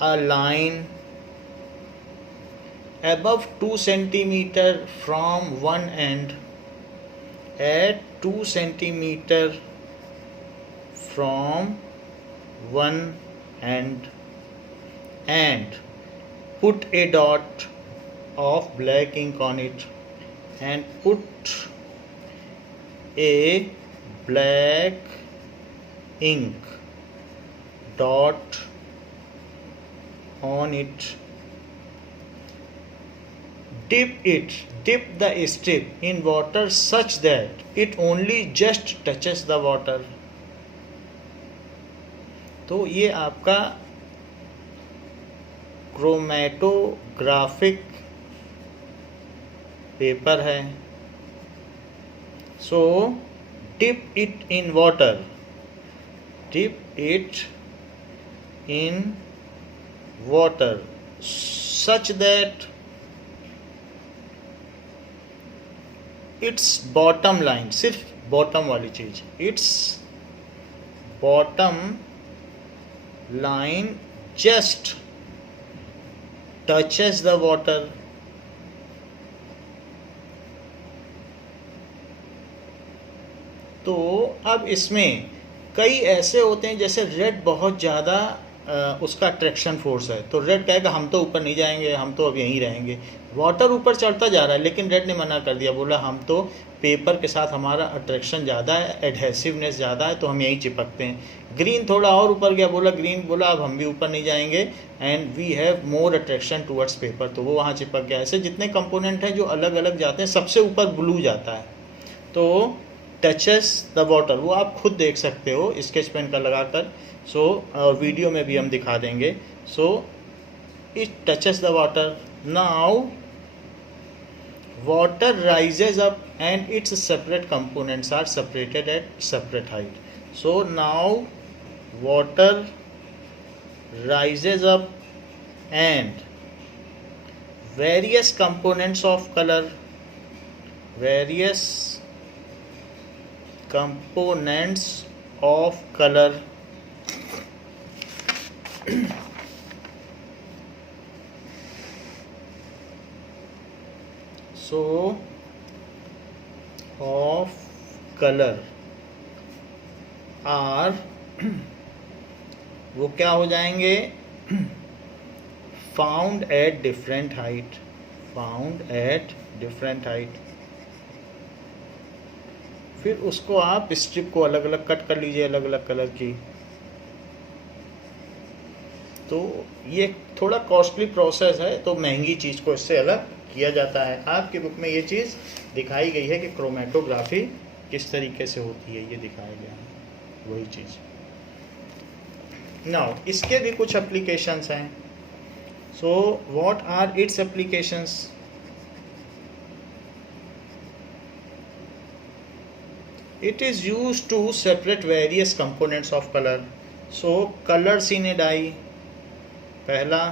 a line above 2 centimeter from one end, at 2 centimeter from one end, and put a dot of black ink on it, and put a black ink dot on it. Dip the strip in water such that it only just touches the water. तो ये आपका chromatographic paper है। So dip it in water, dip it in water such that it's bottom line, सिर्फ bottom वाली चीज, it's bottom line just touches the water. तो अब इसमें कई ऐसे होते हैं जैसे रेड बहुत ज़्यादा उसका अट्रैक्शन फोर्स है, तो रेड कहेगा हम तो ऊपर नहीं जाएंगे, हम तो अब यहीं रहेंगे। वाटर ऊपर चढ़ता जा रहा है लेकिन रेड ने मना कर दिया, बोला हम तो पेपर के साथ हमारा अट्रैक्शन ज़्यादा है, एडहेसिवनेस ज़्यादा है, तो हम यहीं चिपकते हैं। ग्रीन थोड़ा और ऊपर गया, ग्रीन बोला अब हम भी ऊपर नहीं जाएंगे, and we have more attraction towards paper, तो वो वहाँ चिपक गया। ऐसे जितने कंपोनेंट हैं जो अलग अलग जाते हैं, सबसे ऊपर ब्लू जाता है, तो टचेस द वाटर, वो आप खुद देख सकते हो स्केच पेन का लगाकर। सो वीडियो में भी हम दिखा देंगे। So it touches the water, now water rises up and its separate components are separated at separate height. So now water rises up and various components of color, various components of color so of color are वो क्या हो जाएंगे, found at different height, found at different height. फिर उसको आप strip को अलग अलग कट कर लीजिए, अलग अलग कलर की। तो ये थोड़ा कॉस्टली प्रोसेस है, तो महंगी चीज़ को इससे अलग किया जाता है। आपकी बुक में ये चीज़ दिखाई गई है कि क्रोमेटोग्राफी किस तरीके से होती है, ये दिखाया गया है वही चीज़। नाउ इसके भी कुछ एप्लीकेशंस हैं। So what are its applications? It is used to separate various components of color. So colors in a dye, पहला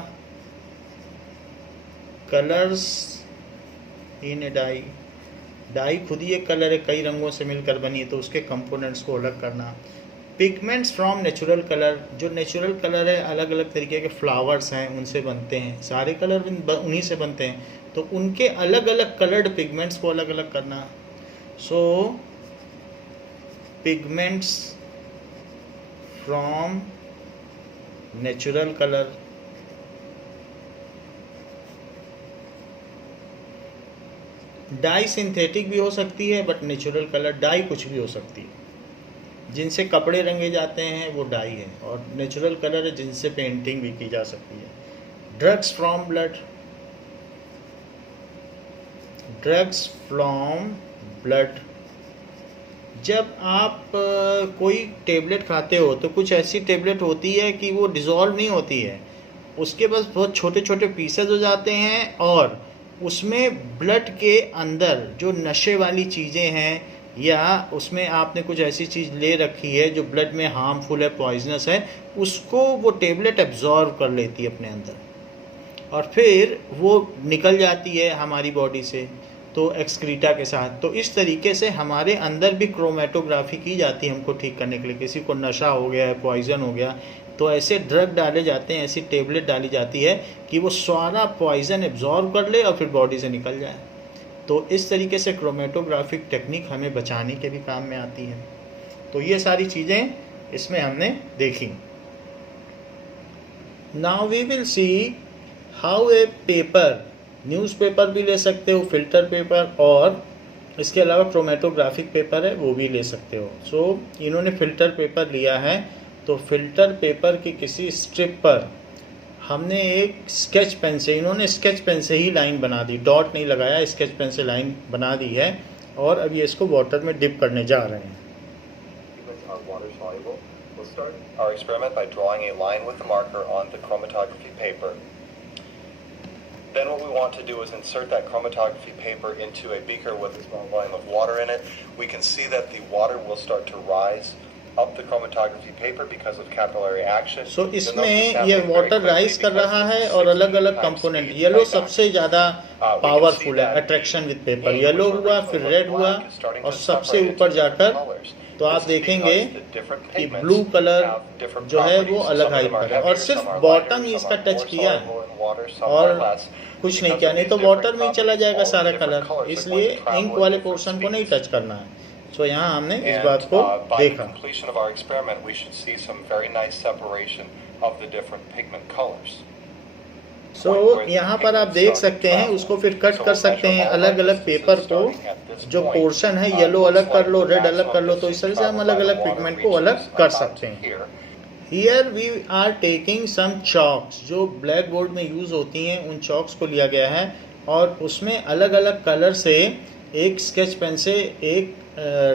colors in a dye, dye खुद ही एक कलर है, कई रंगों से मिलकर बनी है, तो उसके कंपोनेंट्स को अलग करना। पिगमेंट्स फ्रॉम नेचुरल कलर, जो नेचुरल कलर है अलग अलग तरीके के फ्लावर्स हैं उनसे बनते हैं, सारे कलर उन्हीं से बनते हैं, तो उनके अलग अलग कलर्ड पिगमेंट्स को अलग अलग करना। So pigments from natural colour, dye synthetic भी हो सकती है, बट नेचुरल कलर डाई कुछ भी हो सकती है। जिनसे कपड़े रंगे जाते हैं वो डाई है, और नेचुरल कलर है जिनसे पेंटिंग भी की जा सकती है। Drugs from blood, drugs from blood, जब आप कोई टेबलेट खाते हो तो कुछ ऐसी टेबलेट होती है कि वो डिज़ोल्व नहीं होती है, उसके बस बहुत छोटे छोटे पीसेज हो जाते हैं, और उसमें ब्लड के अंदर जो नशे वाली चीज़ें हैं, या उसमें आपने कुछ ऐसी चीज़ ले रखी है जो ब्लड में हार्मफुल है, पॉइजनस है, उसको वो टेबलेट एब्जॉर्व कर लेती है अपने अंदर, और फिर वो निकल जाती है हमारी बॉडी से, तो एक्सक्रीटा के साथ। तो इस तरीके से हमारे अंदर भी क्रोमेटोग्राफी की जाती है हमको ठीक करने के लिए। किसी को नशा हो गया है, पॉइजन हो गया, तो ऐसे ड्रग डाले जाते हैं, ऐसी टेबलेट डाली जाती है कि वो सारा पॉइजन एब्जॉर्व कर ले और फिर बॉडी से निकल जाए। तो इस तरीके से क्रोमेटोग्राफिक टेक्निक हमें बचाने के भी काम में आती है। तो ये सारी चीज़ें इसमें हमने देखी। Now we will see how a paper, newspaper भी ले सकते हो, फिल्टर पेपर, और इसके अलावा क्रोमेटोग्राफिक पेपर है वो भी ले सकते हो। सो इन्होंने फ़िल्टर पेपर लिया है, तो फिल्टर पेपर की किसी स्ट्रिप पर हमने एक स्केच पेन से, इन्होंने स्केच पेन से ही लाइन बना दी, डॉट नहीं लगाया, स्केच पेन से लाइन बना दी है, और अब ये इसको वाटर में डिप करने जा रहे हैं। We'll start our experiment by drawing a line with the marker on the chromatography paper. Then what we want to do is insert that chromatography paper into a beaker with a small volume of water in it. We can see that the water will start to rise up the chromatography paper because of capillary action. So इसमें ये water rise कर रहा है, और अलग अलग component, yellow सबसे ज़्यादा पावरफुल है, अट्रैक्शन विद पेपर, येलो हुआ, फिर रेड हुआ, और सबसे ऊपर जाकर तो आप देखेंगे कि ब्लू कलर जो है वो अलग हाइट पर है, और सिर्फ बॉटम ही इसका टच किया है और कुछ नहीं किया, नहीं तो वाटर में ही चला जाएगा सारा कलर, इसलिए इंक वाले पोर्शन को नहीं टच करना है। सो यहाँ हमने इस बात को देखा। सो यहाँ पर आप देख सकते हैं, उसको फिर कट कर सकते हैं अलग अलग पेपर को, जो पोर्शन है येलो अलग कर लो, रेड अलग कर लो, तो इस तरह से हम अलग अलग पिगमेंट को अलग कर सकते हैं। Here we are taking some chalks, जो ब्लैक बोर्ड में यूज़ होती हैं, उन चॉक्स को लिया गया है, और उसमें अलग अलग कलर से एक स्केच पेन से एक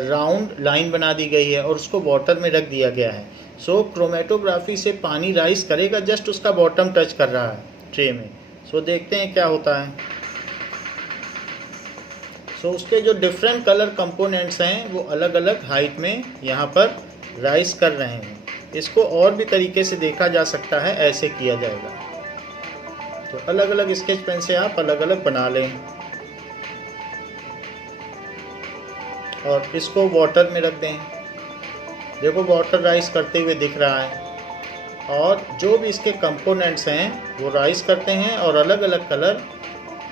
राउंड लाइन बना दी गई है, और उसको वाटर में रख दिया गया है। सो क्रोमेटोग्राफी से पानी राइज करेगा, जस्ट उसका बॉटम टच कर रहा है ट्रे में। सो देखते हैं क्या होता है। सो उसके जो डिफरेंट कलर कंपोनेंट्स हैं वो अलग अलग हाइट में यहाँ पर राइज कर रहे हैं। इसको और भी तरीके से देखा जा सकता है, ऐसे किया जाएगा। तो अलग अलग स्केच पेन से आप अलग अलग बना लें और इसको वाटर में रख दें। देखो वाटर राइज करते हुए दिख रहा है और जो भी इसके कंपोनेंट्स हैं वो राइज करते हैं और अलग अलग कलर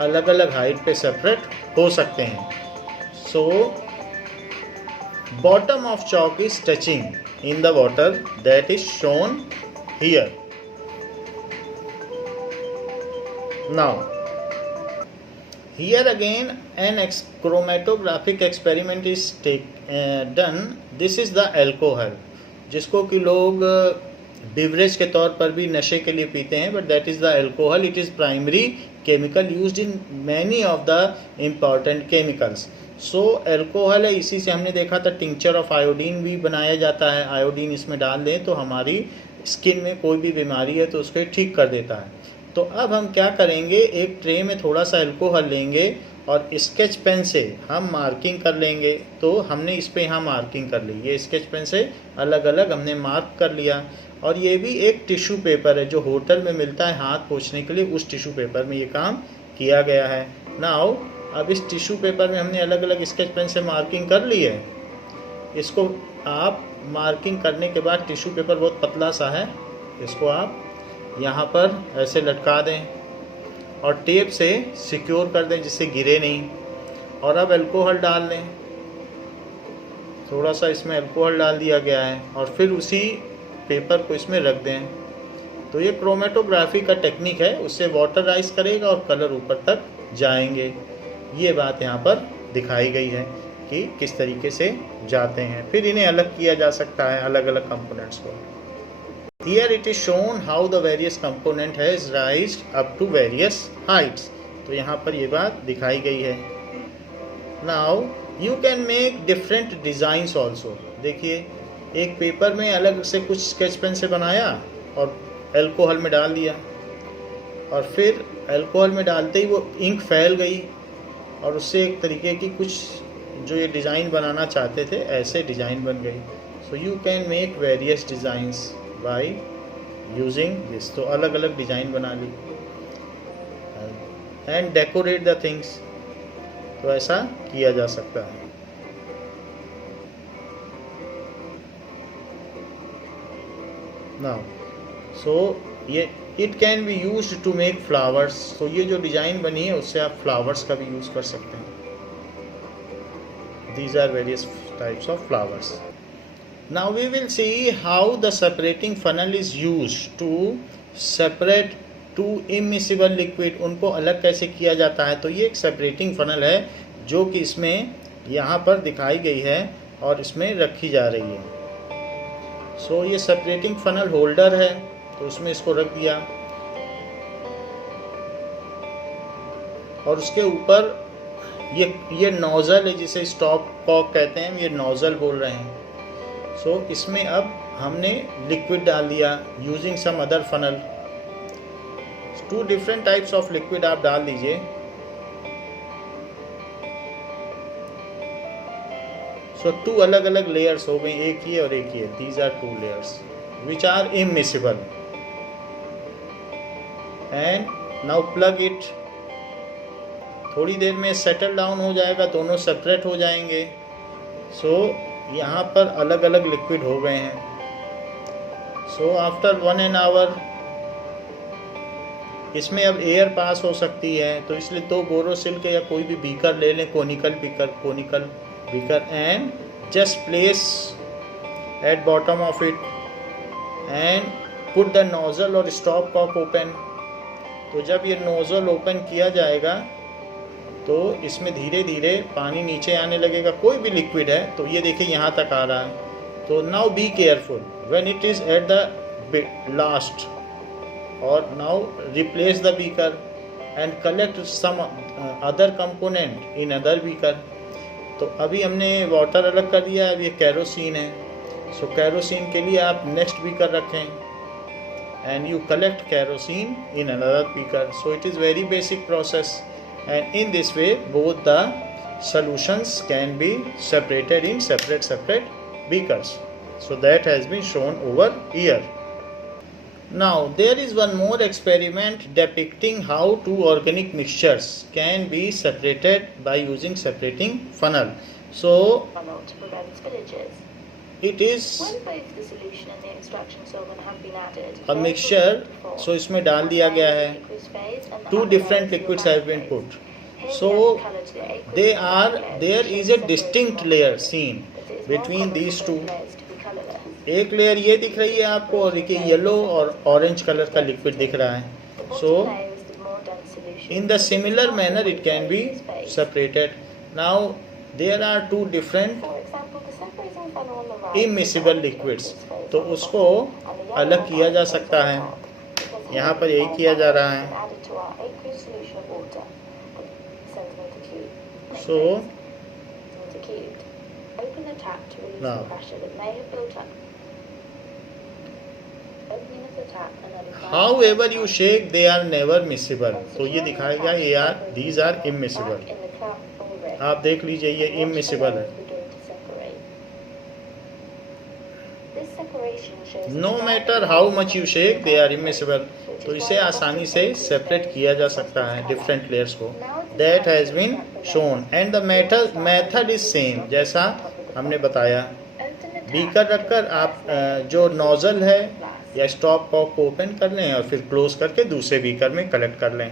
अलग अलग हाइट पे सेपरेट हो सकते हैं। So bottom of chalk is touching in the water that is shown here. Now here again an chromatographic experiment is done. This is the alcohol, जिसको कि लोग बिवरेज के तौर पर भी नशे के लिए पीते हैं, but that is the alcohol. It is primary chemical used in many of the important chemicals. So alcohol है, इसी से हमने देखा था टिंक्चर ऑफ आयोडीन भी बनाया जाता है। आयोडीन इसमें डाल दें तो हमारी स्किन में कोई भी बीमारी है तो उसको ठीक कर देता है। तो अब हम क्या करेंगे, एक ट्रे में थोड़ा सा अल्कोहल लेंगे और स्केच पेन से हम मार्किंग कर लेंगे। तो हमने इस पे यहाँ मार्किंग कर ली, ये स्केच पेन से अलग अलग हमने मार्क कर लिया। और ये भी एक टिश्यू पेपर है जो होटल में मिलता है हाथ पोंछने के लिए, उस टिश्यू पेपर में ये काम किया गया है। नाउ अब इस टिश्यू पेपर में हमने अलग अलग स्केच पेन से मार्किंग कर ली है। इसको आप मार्किंग करने के बाद, टिश्यू पेपर बहुत पतला सा है, इसको आप यहाँ पर ऐसे लटका दें और टेप से सिक्योर कर दें जिससे गिरे नहीं। और अब अल्कोहल डाल दें, थोड़ा सा इसमें अल्कोहल डाल दिया गया है और फिर उसी पेपर को इसमें रख दें। तो ये क्रोमेटोग्राफी का टेक्निक है, उससे वाटर राइज करेगा और कलर ऊपर तक जाएंगे। ये बात यहाँ पर दिखाई गई है कि किस तरीके से जाते हैं। फिर इन्हें अलग किया जा सकता है, अलग अलग कंपोनेंट्स को। Here it is shown how the various component has raised up to various heights. तो यहाँ पर ये बात दिखाई गई है। Now you can make different designs also. देखिए एक पेपर में अलग से कुछ स्केच पेन से बनाया और अल्कोहल में डाल दिया और फिर अल्कोहल में डालते ही वो इंक फैल गई और उससे एक तरीके की कुछ जो ये डिज़ाइन बनाना चाहते थे ऐसे डिज़ाइन बन गई। So you can make various designs by using this. तो अलग अलग डिज़ाइन बना ली एंड डेकोरेट द थिंग्स, तो ऐसा किया जा सकता है। नाउ सो ये it can be used to make flowers. तो ये जो डिज़ाइन बनी है उससे आप फ्लावर्स का भी यूज़ कर सकते हैं। These are various types of flowers. Now we will see how the separating funnel is used to separate two immiscible liquid. उनको अलग कैसे किया जाता है। तो ये एक सेपरेटिंग फनल है जो कि इसमें यहाँ पर दिखाई गई है और इसमें रखी जा रही है। सो ये सेपरेटिंग फनल होल्डर है तो उसमें इसको रख दिया और उसके ऊपर ये नोज़ल है जिसे स्टॉप कॉक कहते हैं, ये नोज़ल बोल रहे हैं। सो इसमें अब हमने लिक्विड डाल दिया using some other funnel. 2 different types of liquid आप डाल दीजिए। सो 2 अलग अलग लेयर्स हो गई, एक ये और एक ये। These are 2 layers which are immiscible and now plug it. थोड़ी देर में सेटल डाउन हो जाएगा, दोनों सेपरेट हो जाएंगे। सो यहाँ पर अलग अलग लिक्विड हो गए हैं। सो आफ्टर 1 आवर इसमें अब एयर पास हो सकती है, तो इसलिए 2 बोरोसिल के या कोई भी बीकर ले लें, conical beaker and just place at bottom of it and put the nozzle और स्टॉप कॉक ओपन। तो जब ये नोजल ओपन किया जाएगा तो इसमें धीरे धीरे पानी नीचे आने लगेगा, कोई भी लिक्विड है। तो ये देखिए यहाँ तक आ रहा है। तो now be careful when it is at the last और now replace the beaker and collect some other component in other beaker. तो अभी हमने वाटर अलग कर दिया है, अब ये कैरोसिन है। सो कैरोसिन के लिए आप नेक्स्ट बीकर रखें and you collect kerosene in another beaker. So it is very basic process and in this way both the solutions can be separated in separate beakers. So that has been shown over here. Now there is one more experiment depicting how two organic mixtures can be separated by using separating funnel. So funnel to prevent spillages. it is When both the solution and the extraction solvent have been added, a mixture. So इसमें डाल दिया गया है. Two different liquids have been put. So there is a distinct layer seen between these two. एक layer ये दिख रही है आपको और एक येलो और ऑरेंज कलर का लिक्विड दिख रहा है. So in the similar manner it can be separated. Now there are two different immiscible liquids. तो उसको अलग किया जा सकता है. यहाँ पर यही किया जा रहा है. So now however you shake they are never miscible. तो ये दिखाएगा these are immiscible. आप देख लीजिए ये immiscible है. No matter how much you shake they are immiscible. तो इसे आसानी से सेपरेट किया जा सकता है डिफरेंट लेयर्स को. That has been shown and the method is same. जैसा हमने बताया. बीकर रखकर आप जो नोजल है या स्टॉप कॉक को ओपन कर लें और फिर क्लोज करके दूसरे बीकर में कलेक्ट कर लें.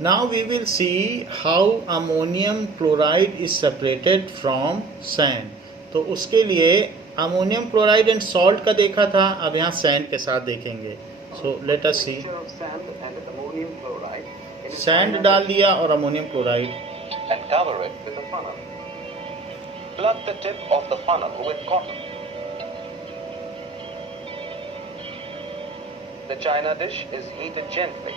Now we will see how ammonium chloride is separated from sand. तो उसके लिए अमोनियम क्लोराइड एंड सॉल्ट का देखा था. अब यहाँ सैंड के साथ देखेंगे. सो लेट अस सी. सैंड डाल दिया और ammonium chloride. Plug the tip of the funnel with cotton. The china dish is heated gently.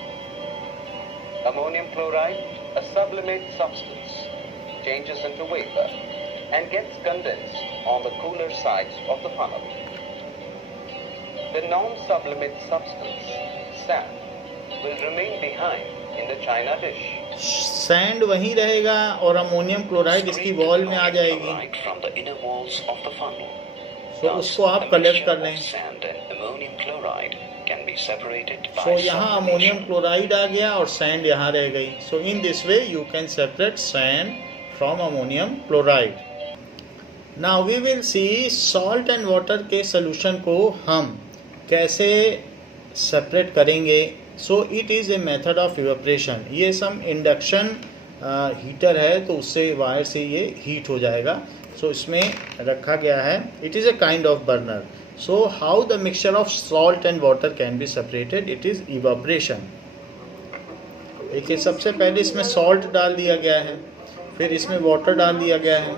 Ammonium chloride, a sublimate substance, changes into vapor and gets condensed on the cooler sides of the funnel. The non-sublimate substance, sand, will remain behind in the china dish. Sand वहीं रहेगा और ammonium chloride इसकी wall में आ जाएगी. तो उसको आप collect कर लें. सो यहाँ अमोनियम क्लोराइड आ गया और सैंड यहाँ रह गई. So in this way you can separate sand from ammonium chloride. Now we will see salt and water के सोल्यूशन को हम कैसे सेपरेट करेंगे. So it is a method of evaporation. ये सम इंडक्शन हीटर है तो उससे वायर से ये हीट हो जाएगा. सो इसमें रखा गया है. It is a kind of burner. So how the mixture of salt and water can be separated. It is evaporation. देखिए सबसे पहले इसमें सॉल्ट डाल दिया गया है, फिर इसमें वाटर डाल दिया गया है.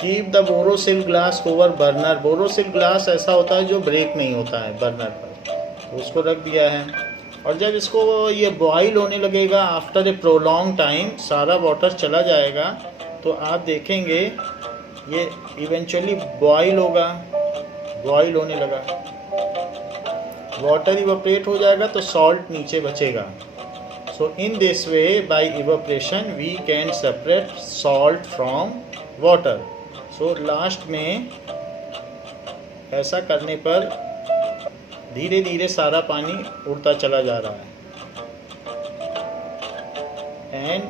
Keep the Borosil glass over burner. Borosil glass ऐसा होता है जो ब्रेक नहीं होता है बर्नर पर. तो उसको रख दिया है और जब इसको ये बॉईल होने लगेगा आफ्टर ए प्रोलॉन्ग टाइम सारा वाटर चला जाएगा तो आप देखेंगे ये इवेंचुअली बॉईल होगा. बॉईल होने लगा, वाटर इवेपोरेट हो जाएगा तो सॉल्ट नीचे बचेगा. So in this way by evaporation we can separate salt from water. So last में ऐसा करने पर धीरे धीरे सारा पानी उड़ता चला जा रहा है. And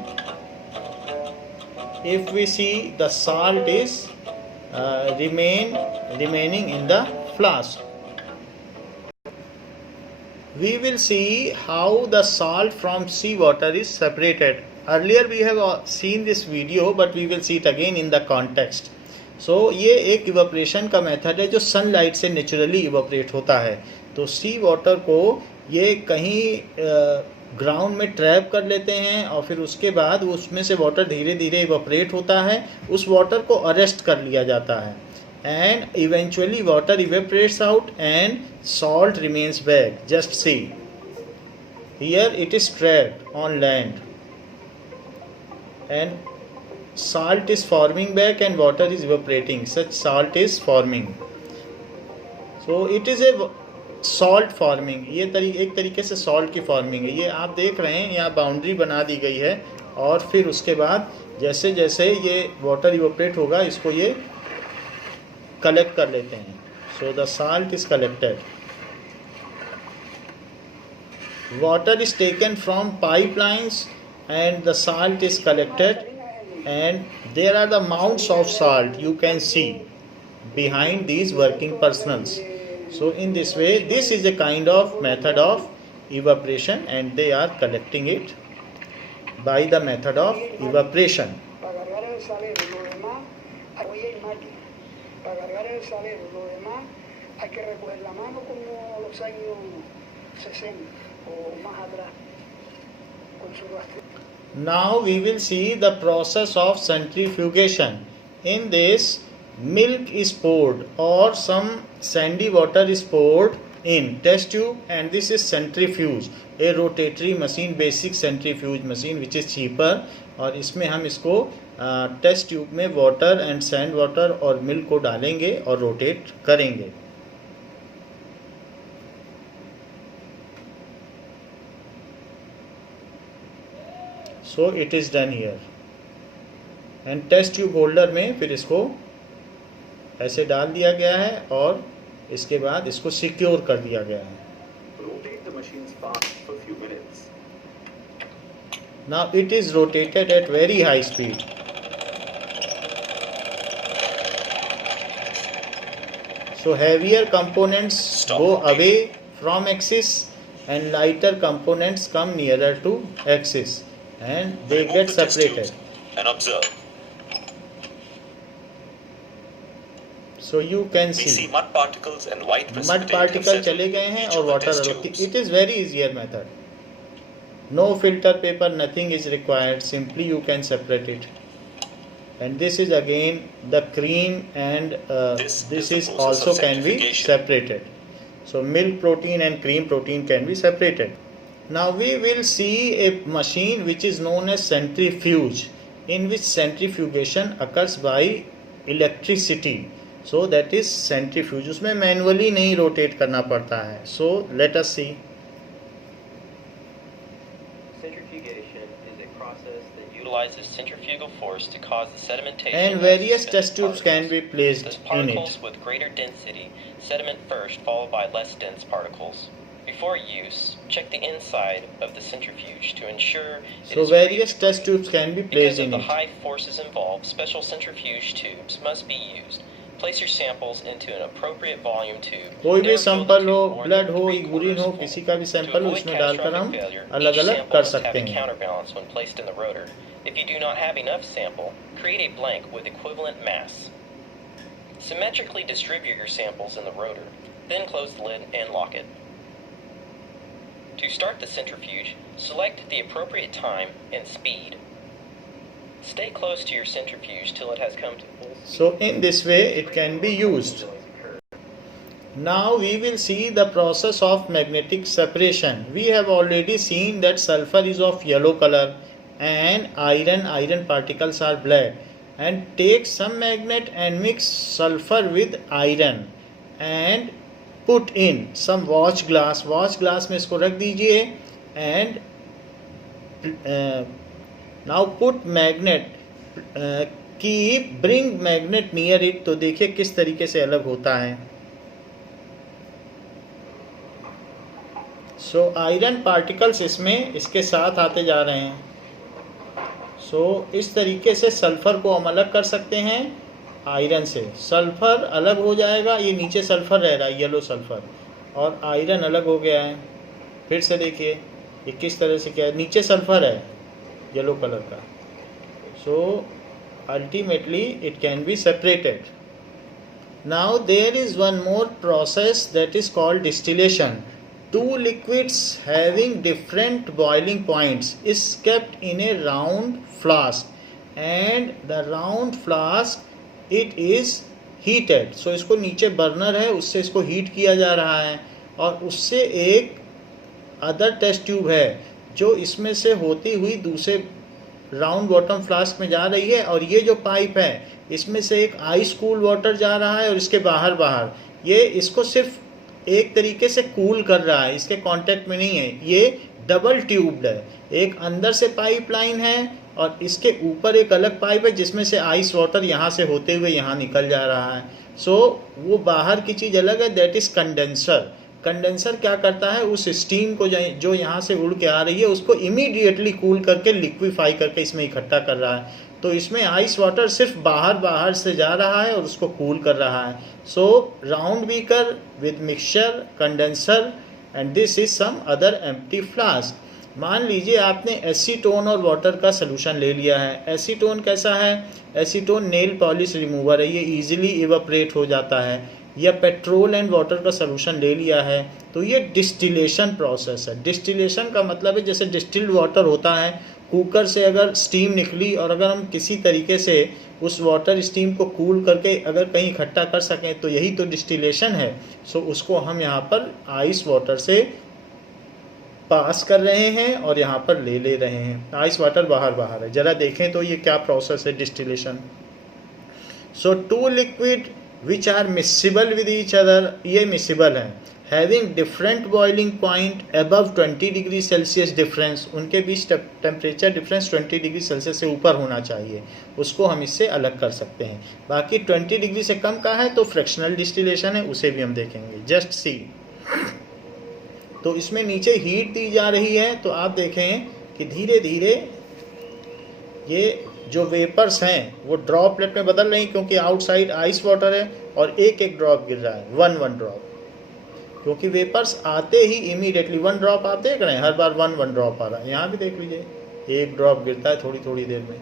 if we see the salt is remaining in the flask. We will see how the salt from seawater is separated. Earlier we have seen this video, but we will see it again in the context. So ये एक evaporation का method है जो sunlight से naturally evaporate होता है. तो सी water को ये कहीं ग्राउंड में ट्रैप कर लेते हैं और फिर उसके बाद उसमें से वाटर धीरे धीरे इवेपोरेट होता है. उस वाटर को अरेस्ट कर लिया जाता है and eventually water evaporates out and salt remains back. Just see, here it is trapped on land and salt is forming back and water is evaporating. Such salt is forming. So it is a salt forming, ये एक तरीके से salt की forming है। ये आप देख रहे हैं यहाँ बाउंड्री बना दी गई है और फिर उसके बाद जैसे जैसे ये वाटर इवोपरेट होगा इसको ये कलेक्ट कर लेते हैं। So the salt is collected, water is taken from pipelines and the salt is collected, and there are the mounds of salt you can see behind these working personnels. So in this way this is a kind of method of evaporation and they are collecting it by the method of evaporation. Para cargar el salero y lo demás, hoy hay máquina. Para cargar el salero y lo demás, hay que recoger la mano como los años 60 o más atrás, con su rastreo. Now we will see the process of centrifugation. In this, milk is poured or some sandy water is poured in test tube and this is centrifuge, a rotatory machine, basic centrifuge machine which is cheaper, और इसमें हम इसको test tube में water and sand water और milk को डालेंगे और rotate करेंगे। So it is done here and test tube holder में फिर इसको ऐसे डाल दिया गया है और इसके बाद इसको सिक्योर कर दिया गया है। Now it is rotated at very high speed. So heavier components go away from axis and lighter components come nearer to axis and they get separated. And observe. So you can We see see mud particles and white mud precipitate particle have settled चले गए हैं each और of the water test अलग। tubes. It is very easier method. No filter paper, nothing is required. Simply you can separate it. And this is again the cream and This this is is the process also of can be centrifugation. separated. So milk protein and cream protein can be separated. Now we will see a machine which is known as centrifuge, in which centrifugation occurs by electricity. So that is centrifuge. उसमें manually नहीं rotate करना पड़ता है. So let us see. Centrifugation is a process that utilizes centrifugal force to cause the sedimentation And of various suspended test tubes can be particles. placed Those in particles it. with greater density sediment first, followed by less dense particles. Before use, check the inside of the centrifuge to ensure it So is free various of test debris. tubes can be Because placed of in the it. high forces involved, special centrifuge tubes must be used. Place your samples into an appropriate volume tube. कोई भी Never fill the sample हो, tube more blood than हो, 3/4 urine हो, full. किसी का भी To sample हो, avoid इसमें डालकर हम catastrophic failure, each अलग अलग sample कर must have सकते a हैं। counterbalance when placed in the rotor. If you do not have enough sample, create a blank with equivalent mass. Symmetrically distribute your samples in the rotor, then close the lid and lock it. To start the centrifuge, select the appropriate time and speed. Stay close to your centrifuge till it has come to full speed. So in this way it can be used. Now we will see the process of magnetic separation. We have already seen that sulfur is of yellow color and iron particles are black. And take some magnet and mix sulfur with iron and put in some watch glass. Watch glass में इसको रख दीजिए and now put magnet, bring magnet near it. तो देखिए किस तरीके से अलग होता है। So आयरन पार्टिकल्स इसमें इसके साथ आते जा रहे हैं। So इस तरीके से सल्फर को हम अलग कर सकते हैं आयरन से। सल्फर अलग हो जाएगा, ये नीचे सल्फर रह रहा है, येलो सल्फर, और आयरन अलग हो गया है। फिर से देखिए ये किस तरह से क्या है, नीचे सल्फर है येलो कलर का। So ultimately it can be separated. Now there is one more process that is called distillation. Two liquids having different boiling points is kept in a round flask and the round flask it is heated. So इसको नीचे burner है, उससे इसको heat किया जा रहा है और उससे एक अदर टेस्ट ट्यूब है जो इसमें से होती हुई दूसरे राउंड बॉटम फ्लास्क में जा रही है, और ये जो पाइप है इसमें से एक आइस कूल वाटर जा रहा है और इसके बाहर ये इसको सिर्फ एक तरीके से कूल कर रहा है, इसके कांटेक्ट में नहीं है। ये डबल ट्यूब्ड है, एक अंदर से पाइपलाइन है और इसके ऊपर एक अलग पाइप है जिसमें से आइस वाटर यहाँ से होते हुए यहाँ निकल जा रहा है। सो वो बाहर की चीज़ अलग है, दैट इज़ कंडेंसर। कंडेंसर क्या करता है, उस स्टीम को जो यहाँ से उड़ के आ रही है उसको इमीडिएटली कूल करके लिक्विफाई करके इसमें इकट्ठा कर रहा है। तो इसमें आइस वाटर सिर्फ बाहर से जा रहा है और उसको कूल कर रहा है। So round beaker with mixture, condenser and this is some other empty flask. मान लीजिए आपने एसीटोन और वाटर का सोल्यूशन ले लिया है। एसीटोन कैसा है, एसीटोन नेल पॉलिश रिमूवर है, ये इजीली इवेपोरेट हो जाता है। या पेट्रोल एंड वाटर का सोल्यूशन ले लिया है तो ये डिस्टिलेशन प्रोसेस है। डिस्टिलेशन का मतलब है जैसे डिस्टिल्ड वाटर होता है, कुकर से अगर स्टीम निकली और अगर हम किसी तरीके से उस वाटर स्टीम को कूल करके अगर कहीं इकट्ठा कर सकें तो यही तो डिस्टिलेशन है। सो उसको हम यहाँ पर आइस वाटर से पास कर रहे हैं और यहाँ पर ले रहे हैं। आइस वाटर बाहर है। ज़रा देखें तो ये क्या प्रोसेस है distillation. So two liquid which are miscible with each other, ये मिसिबल हैं, having different boiling point above 20 degree Celsius difference, उनके बीच टेम्परेचर डिफरेंस 20 डिग्री सेल्सियस से ऊपर होना चाहिए, उसको हम इससे अलग कर सकते हैं। बाकी 20 डिग्री से कम का है तो फ्रैक्शनल डिस्टिलेशन है, उसे भी हम देखेंगे। जस्ट सी, तो इसमें नीचे हीट दी जा रही है तो आप देखें कि धीरे धीरे ये जो वेपर्स हैं वो ड्रॉपलेट में बदल रही हैं, क्योंकि आउटसाइड आइस वाटर है और एक एक ड्रॉप गिर रहा है, वन ड्रॉप, क्योंकि वेपर्स आते ही इमीडिएटली 1 ड्रॉप आप देख रहे हैं, हर बार 1 ड्रॉप आ रहा है। यहाँ भी देख लीजिए, एक ड्रॉप गिरता है थोड़ी देर में।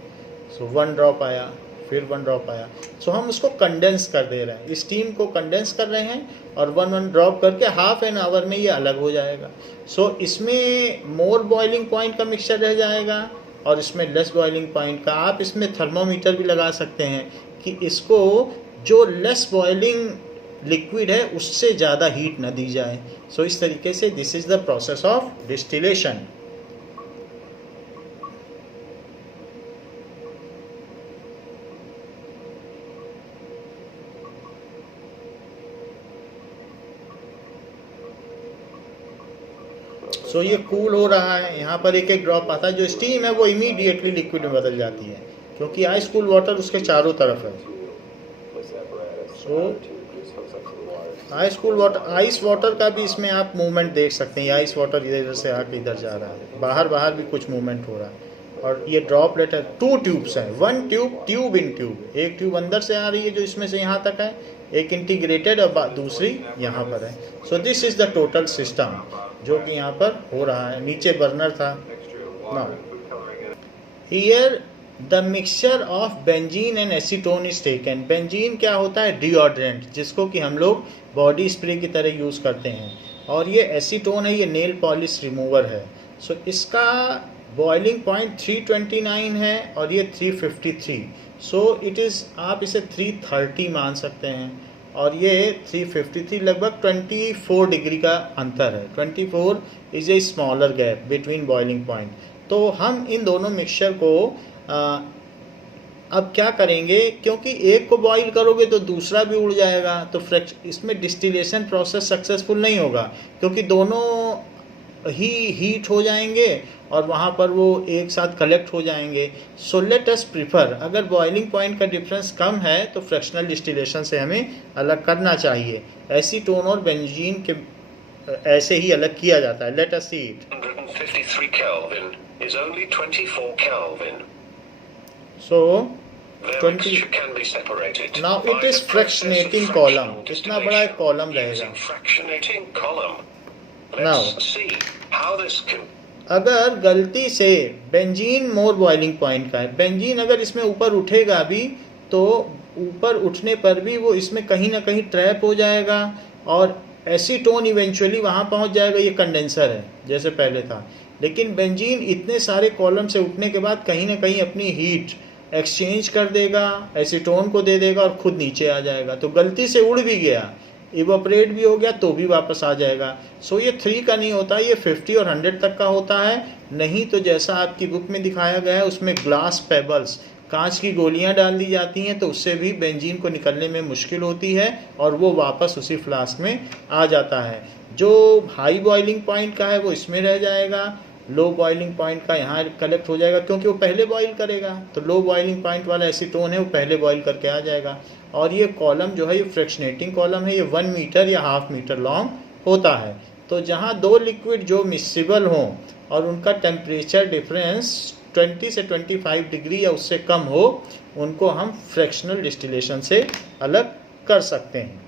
सो 1 ड्रॉप आया, फिर 1 ड्रॉप आया। सो हम उसको कंडेंस कर दे रहे हैं, स्टीम को कंडेंस कर रहे हैं और 1 ड्रॉप करके हाफ एन आवर में ये अलग हो जाएगा। सो इसमें मोर बॉइलिंग पॉइंट का मिक्सचर रह जाएगा और इसमें लेस बॉइलिंग पॉइंट का। आप इसमें थर्मोमीटर भी लगा सकते हैं कि इसको जो लेस बॉइलिंग लिक्विड है उससे ज़्यादा हीट न दी जाए। सो इस तरीके से this is the process of distillation. So ये कूल हो रहा है, यहाँ पर एक एक ड्रॉप आता है, जो स्टीम है वो इमीडिएटली लिक्विड में बदल जाती है क्योंकि आइस कूल वाटर उसके चारों तरफ है। सो आइस वाटर का भी इसमें आप मूवमेंट देख सकते हैं। आइस वाटर इधर से आके इधर जा रहा है, बाहर भी कुछ मूवमेंट हो रहा है। और ये ड्रॉपलेट है, 2 ट्यूब्स हैं, 1 ट्यूब इन ट्यूब, एक ट्यूब अंदर से आ रही है जो इसमें से यहाँ तक है, एक इंटीग्रेटेड और दूसरी यहाँ पर है। So this is the total system जो कि यहाँ पर हो रहा है। नीचे बर्नर था। Now here the mixture of benzene and acetone is taken. Benzene क्या होता है, डिओड्रेंट, जिसको कि हम लोग बॉडी स्प्रे की तरह यूज़ करते हैं, और ये एसीटोन है, ये नेल पॉलिश रिमूवर है। सो इसका बॉइलिंग पॉइंट 329 है और ये 353। सो इट इज़, आप इसे 330 मान सकते हैं और ये 353, लगभग 24 डिग्री का अंतर है। 24 is a smaller gap between boiling point. तो हम इन दोनों मिक्सचर को अब क्या करेंगे, क्योंकि एक को बॉईल करोगे तो दूसरा भी उड़ जाएगा, तो इसमें डिस्टिलेशन प्रोसेस सक्सेसफुल नहीं होगा क्योंकि दोनों ही हीट हो जाएंगे और वहाँ पर वो एक साथ कलेक्ट हो जाएंगे। सो लेट अस प्रिफर, अगर बॉइलिंग पॉइंट का डिफरेंस कम है तो फ्रैक्शनल डिस्टिलेशन से हमें अलग करना चाहिए। एसीटोन और बेंजीन के ऐसे ही अलग किया जाता है। Late us see it. 153 Kelvin is only 24 Kelvin. So Their 20 mixture can be separated. now by it is the process of fractionating fractional column। कितना बड़ा एक distillation कॉलम रहेगा। using fractionating column. Now Let's see how this can. अगर गलती से benzene मोर boiling point का है, benzene अगर इसमें ऊपर उठेगा भी तो ऊपर उठने पर भी वो इसमें कहीं ना कहीं ट्रैप हो जाएगा और एसीटोन इवेंचुअली वहाँ पहुँच जाएगा। ये कंडेंसर है जैसे पहले था, लेकिन बेंजीन इतने सारे कॉलम से उठने के बाद कहीं ना कहीं अपनी हीट एक्सचेंज कर देगा, एसीटोन को दे देगा और खुद नीचे आ जाएगा। तो गलती से उड़ भी गया, इवोपरेट भी हो गया तो भी वापस आ जाएगा। सो ये 3 का नहीं होता, ये 50 और 100 तक का होता है। नहीं तो जैसा आपकी बुक में दिखाया गया है उसमें ग्लास पेबल्स, कांच की गोलियां डाल दी जाती हैं तो उससे भी बेंजीन को निकलने में मुश्किल होती है और वो वापस उसी फ्लास्क में आ जाता है। जो हाई बॉइलिंग पॉइंट का है वो इसमें रह जाएगा, लो बॉइलिंग पॉइंट का यहाँ कलेक्ट हो जाएगा क्योंकि वो पहले बॉईल करेगा, तो लो बॉइलिंग पॉइंट वाला एसीटोन है वो पहले बॉईल करके आ जाएगा। और ये कॉलम जो है ये फ्रैक्शनेटिंग कॉलम है, ये 1 मीटर या हाफ मीटर लॉन्ग होता है। तो जहाँ दो लिक्विड जो मिक्सिबल हों और उनका टेम्परेचर डिफरेंस 20 से 25 डिग्री या उससे कम हो, उनको हम फ्रैक्शनल डिस्टिलेशन से अलग कर सकते हैं।